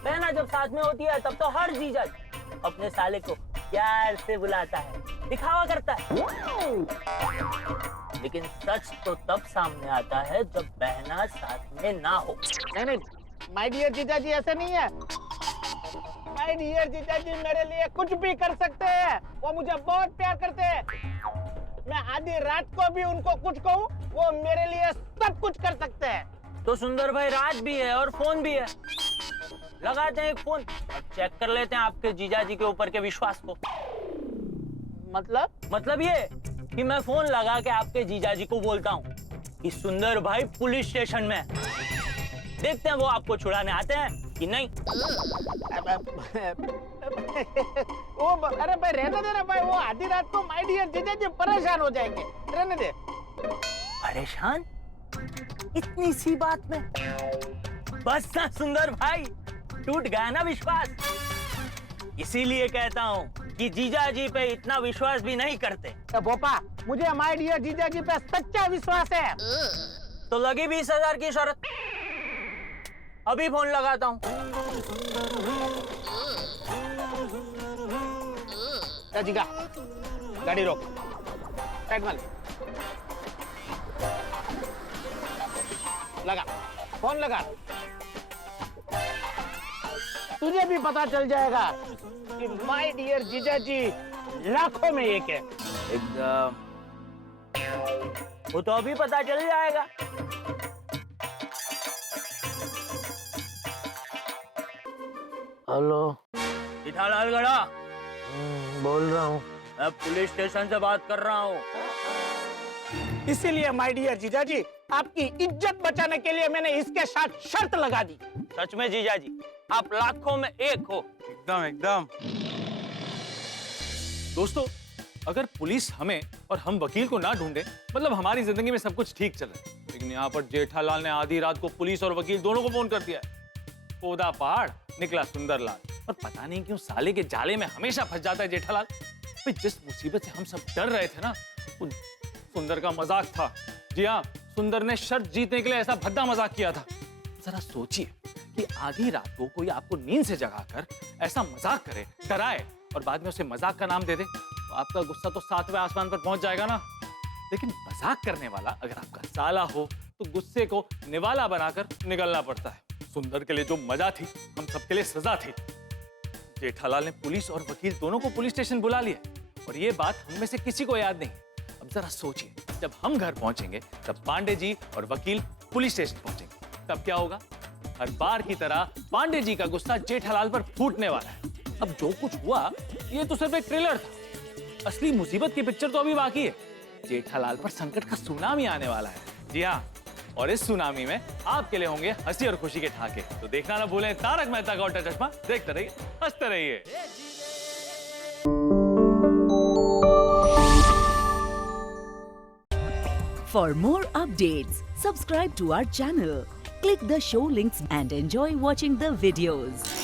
बहना जब साथ में होती है तब तो हर जीजा जी अपने साले को प्यार से बुलाता है, दिखावा करता है। लेकिन सच तो तब सामने आता है जब बहना साथ में ना हो। नहीं, माय डियर जीजा जी, ऐसा नहीं है। माय डियर जीजा जी मेरे लिए कुछ भी कर सकते हैं, वो मुझे बहुत प्यार करते हैं। मैं आधी रात को भी उनको कुछ कहूँ, वो मेरे लिए सब कुछ कर सकते हैं। तो सुंदर भाई, रात भी है और फोन भी है, लगाते हैं एक फोन, चेक कर लेते हैं आपके जीजा जी के ऊपर के विश्वास को। मतलब ये कि मैं फोन लगा के आपके जीजा जी को बोलता हूँ कि सुंदर भाई पुलिस स्टेशन में, देखते हैं वो आपको छुड़ाने आते हैं कि नहीं। अरे भाई रहने दे ना भाई, वो आधी रात को माय डियर जीजा जी परेशान हो जाएंगे, रहने दे। परेशान? इतनी सी बात में? बस ना सुंदर भाई, टूट गया ना विश्वास। इसीलिए कहता हूँ कि जीजा जी पे इतना विश्वास भी नहीं करते। भोपा, मुझे माय डियर जीजा जी पे सच्चा विश्वास है। तो लगी 20,000 की शर्त। अभी फोन लगाता हूँ। राजिका, गाड़ी रोक, साइड में लगा, फोन लगा। तुझे भी पता चल जाएगा कि माय डियर जीजा जी लाखों में एक है। एकदम, वो तो अभी पता चल जाएगा। हेलो, जेठालाल गड़ा, बोल रहा हूँ। मैं पुलिस स्टेशन से बात कर रहा हूँ। इसीलिए माय डियर जीजा जी, आपकी इज्जत बचाने के लिए मैंने इसके साथ शर्त लगा दी। सच में जीजा जी, आप लाखों में एक हो। एकदम। दोस्तों, अगर पुलिस हमें और हम वकील को ना ढूंढे, मतलब हमारी जिंदगी में सब कुछ ठीक चल रहा है। लेकिन यहाँ पर जेठालाल ने आधी रात को पुलिस और वकील दोनों को फोन कर दिया है। पौधा पहाड़ निकला सुंदरलाल, और पता नहीं क्यों साले के जाले में हमेशा फंस जाता है जेठालाल। जिस मुसीबत से हम सब डर रहे थे ना, वो सुंदर का मजाक था। जी हाँ, सुंदर ने शर्त जीतने के लिए ऐसा भद्दा मजाक किया था। जरा सोचिए कि आधी रात को कोई आपको नींद से जगाकर ऐसा मजाक करे, डराए और बाद में उसे मजाक का नाम दे दे, तो आपका गुस्सा तो 7वें आसमान पर पहुंच जाएगा ना। लेकिन मजाक करने वाला अगर आपका साला हो तो गुस्से को निवाला बनाकर निगलना पड़ता है। सुंदर के लिए जो मजा थी, हम सबके लिए सजा थी। जेठालाल ने पुलिस और वकील दोनों को पुलिस स्टेशन बुला लिया, और ये बात हम में से किसी को याद नहीं। अब जरा सोचिए, जब हम घर पहुंचेंगे तब पांडे जी और वकील पुलिस स्टेशन पहुंचेंगे, तब क्या होगा? हर बार की तरह पांडे जी का गुस्सा जेठालाल पर फूटने वाला है। अब जो कुछ हुआ ये तो सिर्फ एक ट्रेलर था, असली मुसीबत की पिक्चर तो अभी बाकी है। जेठालाल पर संकट का सुनामी आने वाला है। जी हाँ, और इस सुनामी में आपके लिए होंगे हंसी और खुशी के ठाके। तो देखना ना भूलें तारक मेहता का उल्टा चश्मा। देखते रहिए। हंसते रहिए। For more updates, subscribe to our channel, click the show links and enjoy watching the videos.